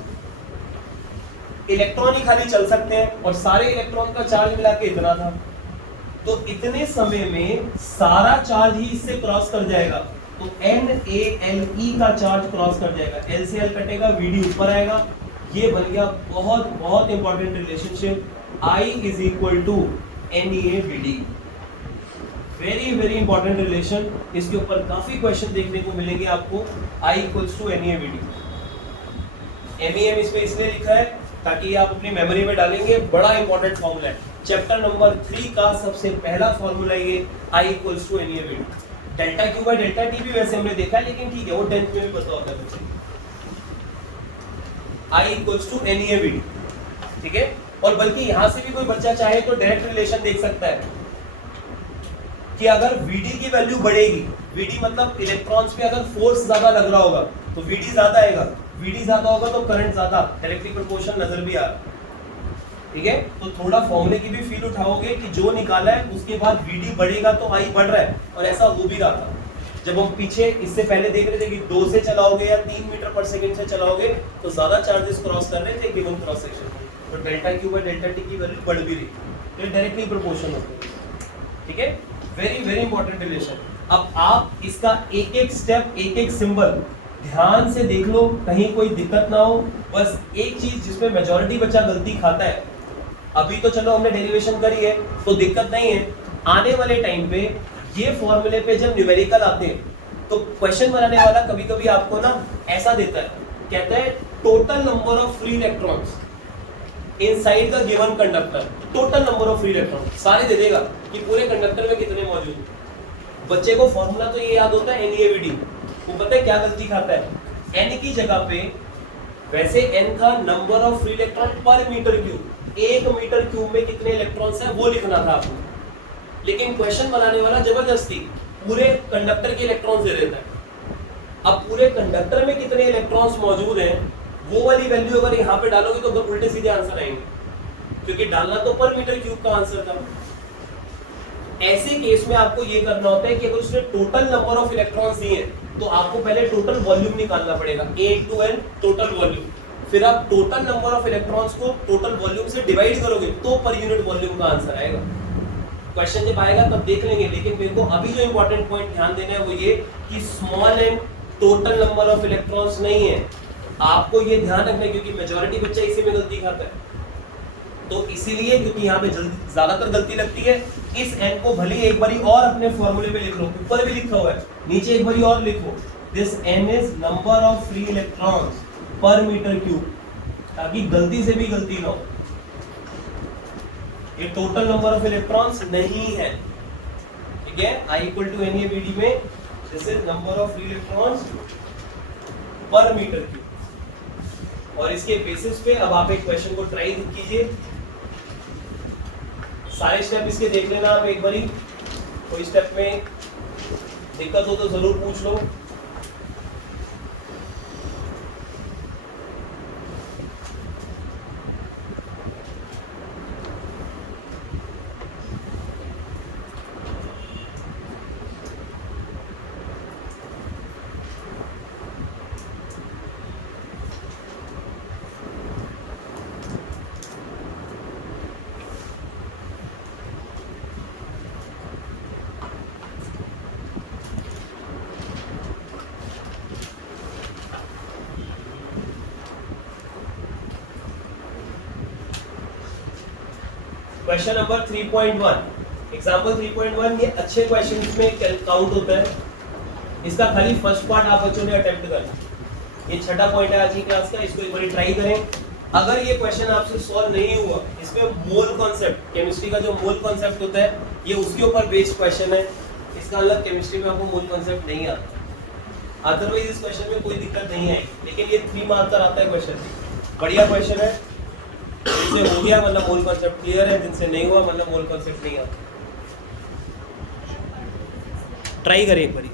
इलेक्ट्रॉन ही खाली चल सकते हैं और सारे इलेक्ट्रॉन का चार्ज मिला के इतना था, तो इतने समय में सारा चार्ज ही इससे क्रॉस कर जाएगा। तो NaLe का चार्ज क्रॉस कर जाएगा, L से L कटेगा, VD ऊपर आएगा। ये बन गया बहुत बहुत important relationship, I is equal to NaVD। Very very important relation. इसके ऊपर काफी क्वेश्चन देखने को मिलेंगे आपको। I equals to NaVD। MEM इस पे इसलिए लिखा है ताकि आप अपनी मेमोरी में डालेंगे, बड़ा इंपॉर्टेंट फॉर्मूला है। चैप्टर नंबर 3 का सबसे पहला फॉर्मूला ये I equals to NaVD। Delta Q by delta T भी वैसे हमने देखा है, लेकिन ठीक है वो 10th में भी पता होता है। I इक्वल्स टू NaVD, ठीक है। और बल्कि यहां से भी कोई बच्चा चाहे तो डायरेक्ट रिलेशन देख सकता है कि अगर VD की वैल्यू बढ़ेगी, VD मतलब इलेक्ट्रॉन्स पे अगर फोर्स ज्यादा लग रहा होगा तो VD ज्यादा आएगा, VD ज्यादा होगा तो करंट ज्यादा, डायरेक्टली प्रोपोर्शनल नजर भी आ रहा है, ठीक है। तो थोड़ा फॉर्मूले की भी फील उठाओगे कि जो निकाला है उसके बाद VD बढ़ेगा तो I बढ़ रहा है, और ऐसा हो भी रहा था। जब हम पीछे इससे पहले देख रहे थे कि 2 से चलाओगे या 3 मीटर पर सेकंड से चलाओगे तो ज्यादा चार्जेस क्रॉस कर रहे थे गिवन क्रॉस सेक्शन में, तो delta Q by delta T की वैल्यू बढ़ भी रही, तो ये डायरेक्टली प्रोपोर्शनल होता है, ठीक है। Very very important relation. अब आप इसका एक एक स्टेप, एक एक सिंबल ध्यान से देख लो, कहीं कोई दिक्कत ना हो। बस एक चीज जिसमें मेजॉरिटी बच्चा गलती खाता है, अभी तो चलो हमने डेरिवेशन करी है तो दिक्कत नहीं है, आने वाले टाइम पे ये फॉर्मूले पे जब न्यूमेरिकल आते हैं तो क्वेश्चन बनाने वाला कभी कभी आपको ना ऐसा देता है, कहता है total number of free electrons inside the given conductor, total number of free electron सारे दे देगा कि पूरे कंडक्टर में कितने मौजूद हैं। बच्चे को फॉर्मूला तो ये याद होता है NaVD, वो पता है क्या गलती खाता है, N की जगह पे वैसे N का नंबर ऑफ फ्री इलेक्ट्रॉन पर मीटर क्यूब, 1 मीटर क्यूब में कितने इलेक्ट्रॉन्स है वो लिखना था आपको, लेकिन क्वेश्चन बनाने वाला जबरदस्ती पूरे कंडक्टर के इलेक्ट्रॉन्स दे देता है। अब पूरे कंडक्टर में कितने इलेक्ट्रॉन्स मौजूद हैं वो वाली वैल्यू अगर यहाँ पे डालोगे तो उल्टे सीधे आंसर आएंगे, क्योंकि डालना तो पर मीटर क्यूब का आंसर था। ऐसे केस में आपको ये करना होता है कि अगर उसने टोटल नंबर ऑफ इलेक्ट्रॉन्स दिए हैं तो आपको पहले टोटल वॉल्यूम निकालना पड़ेगा, A/N टोटल वॉल्यूम, फिर आप टोटल नंबर ऑफ इलेक्ट्रॉन्स को टोटल वॉल्यूम से डिवाइड करोगे तो पर यूनिट वॉल्यूम का आंसर आएगा। क्वेश्चन जब आएगा तब देख लेंगे, लेकिन मेरे को अभी जो इंपॉर्टेंट पॉइंट ध्यान देना है वो ये कि small n total number of electrons नहीं है, आपको ये ध्यान रखना है, क्योंकि मेजॉरिटी बच्चा इसी में गलती खाता है। तो इसीलिए क्योंकि यहाँ पे ज्यादातर गलती लगती है, इस n को भले एक बारी और अपने फॉर्मूले में लिख लो, ऊपर भी लिखा हुआ है, नीचे एक बारी और लिखो, this n is number of free electrons पर मीटर क्यूब, ताकि गलती से भी गलती ना हो। ये टोटल नंबर ऑफ इलेक्ट्रॉन्स नहीं है, ठीक है। I इक्वल टू NaVD में this is number of free electrons पर मीटर क्यूब, और इसके बेसिस पे अब आप एक क्वेश्चन को ट्राई कीजिए। सारे स्टेप इसके देख लेना आप एक बारी, कोई स्टेप में दिक्कत हो तो जरूर पूछ लो। क्वेश्चन नंबर 3.1, एग्जाम्पल 3.1 ये अच्छे क्वेश्चन में काउंट होता है। इसका खाली फर्स्ट पार्ट आप बच्चों ने अटेम्प्ट करना। ये छठा पॉइंट है आज की क्लास का, इसको एक बार ट्राई करें। अगर ये क्वेश्चन आपसे सॉल्व नहीं हुआ, इसमें मोल कॉन्सेप्ट, केमिस्ट्री का जो मोल कॉन्सेप्ट होता है ये उसके ऊपर बेस्ड क्वेश्चन है। इसका अलग केमिस्ट्री में आपको मोल कॉन्सेप्ट नहीं आता, अदरवाइज इस क्वेश्चन में कोई दिक्कत नहीं आएगी। लेकिन ये 3 मार्क का आता है क्वेश्चन, बढ़िया क्वेश्चन है। जिनसे हो गया मतलब मोल कॉन्सेप्ट क्लियर है, जिनसे नहीं हुआ मतलब मोल कॉन्सेप्ट नहीं आता। ट्राई करें एक बारी।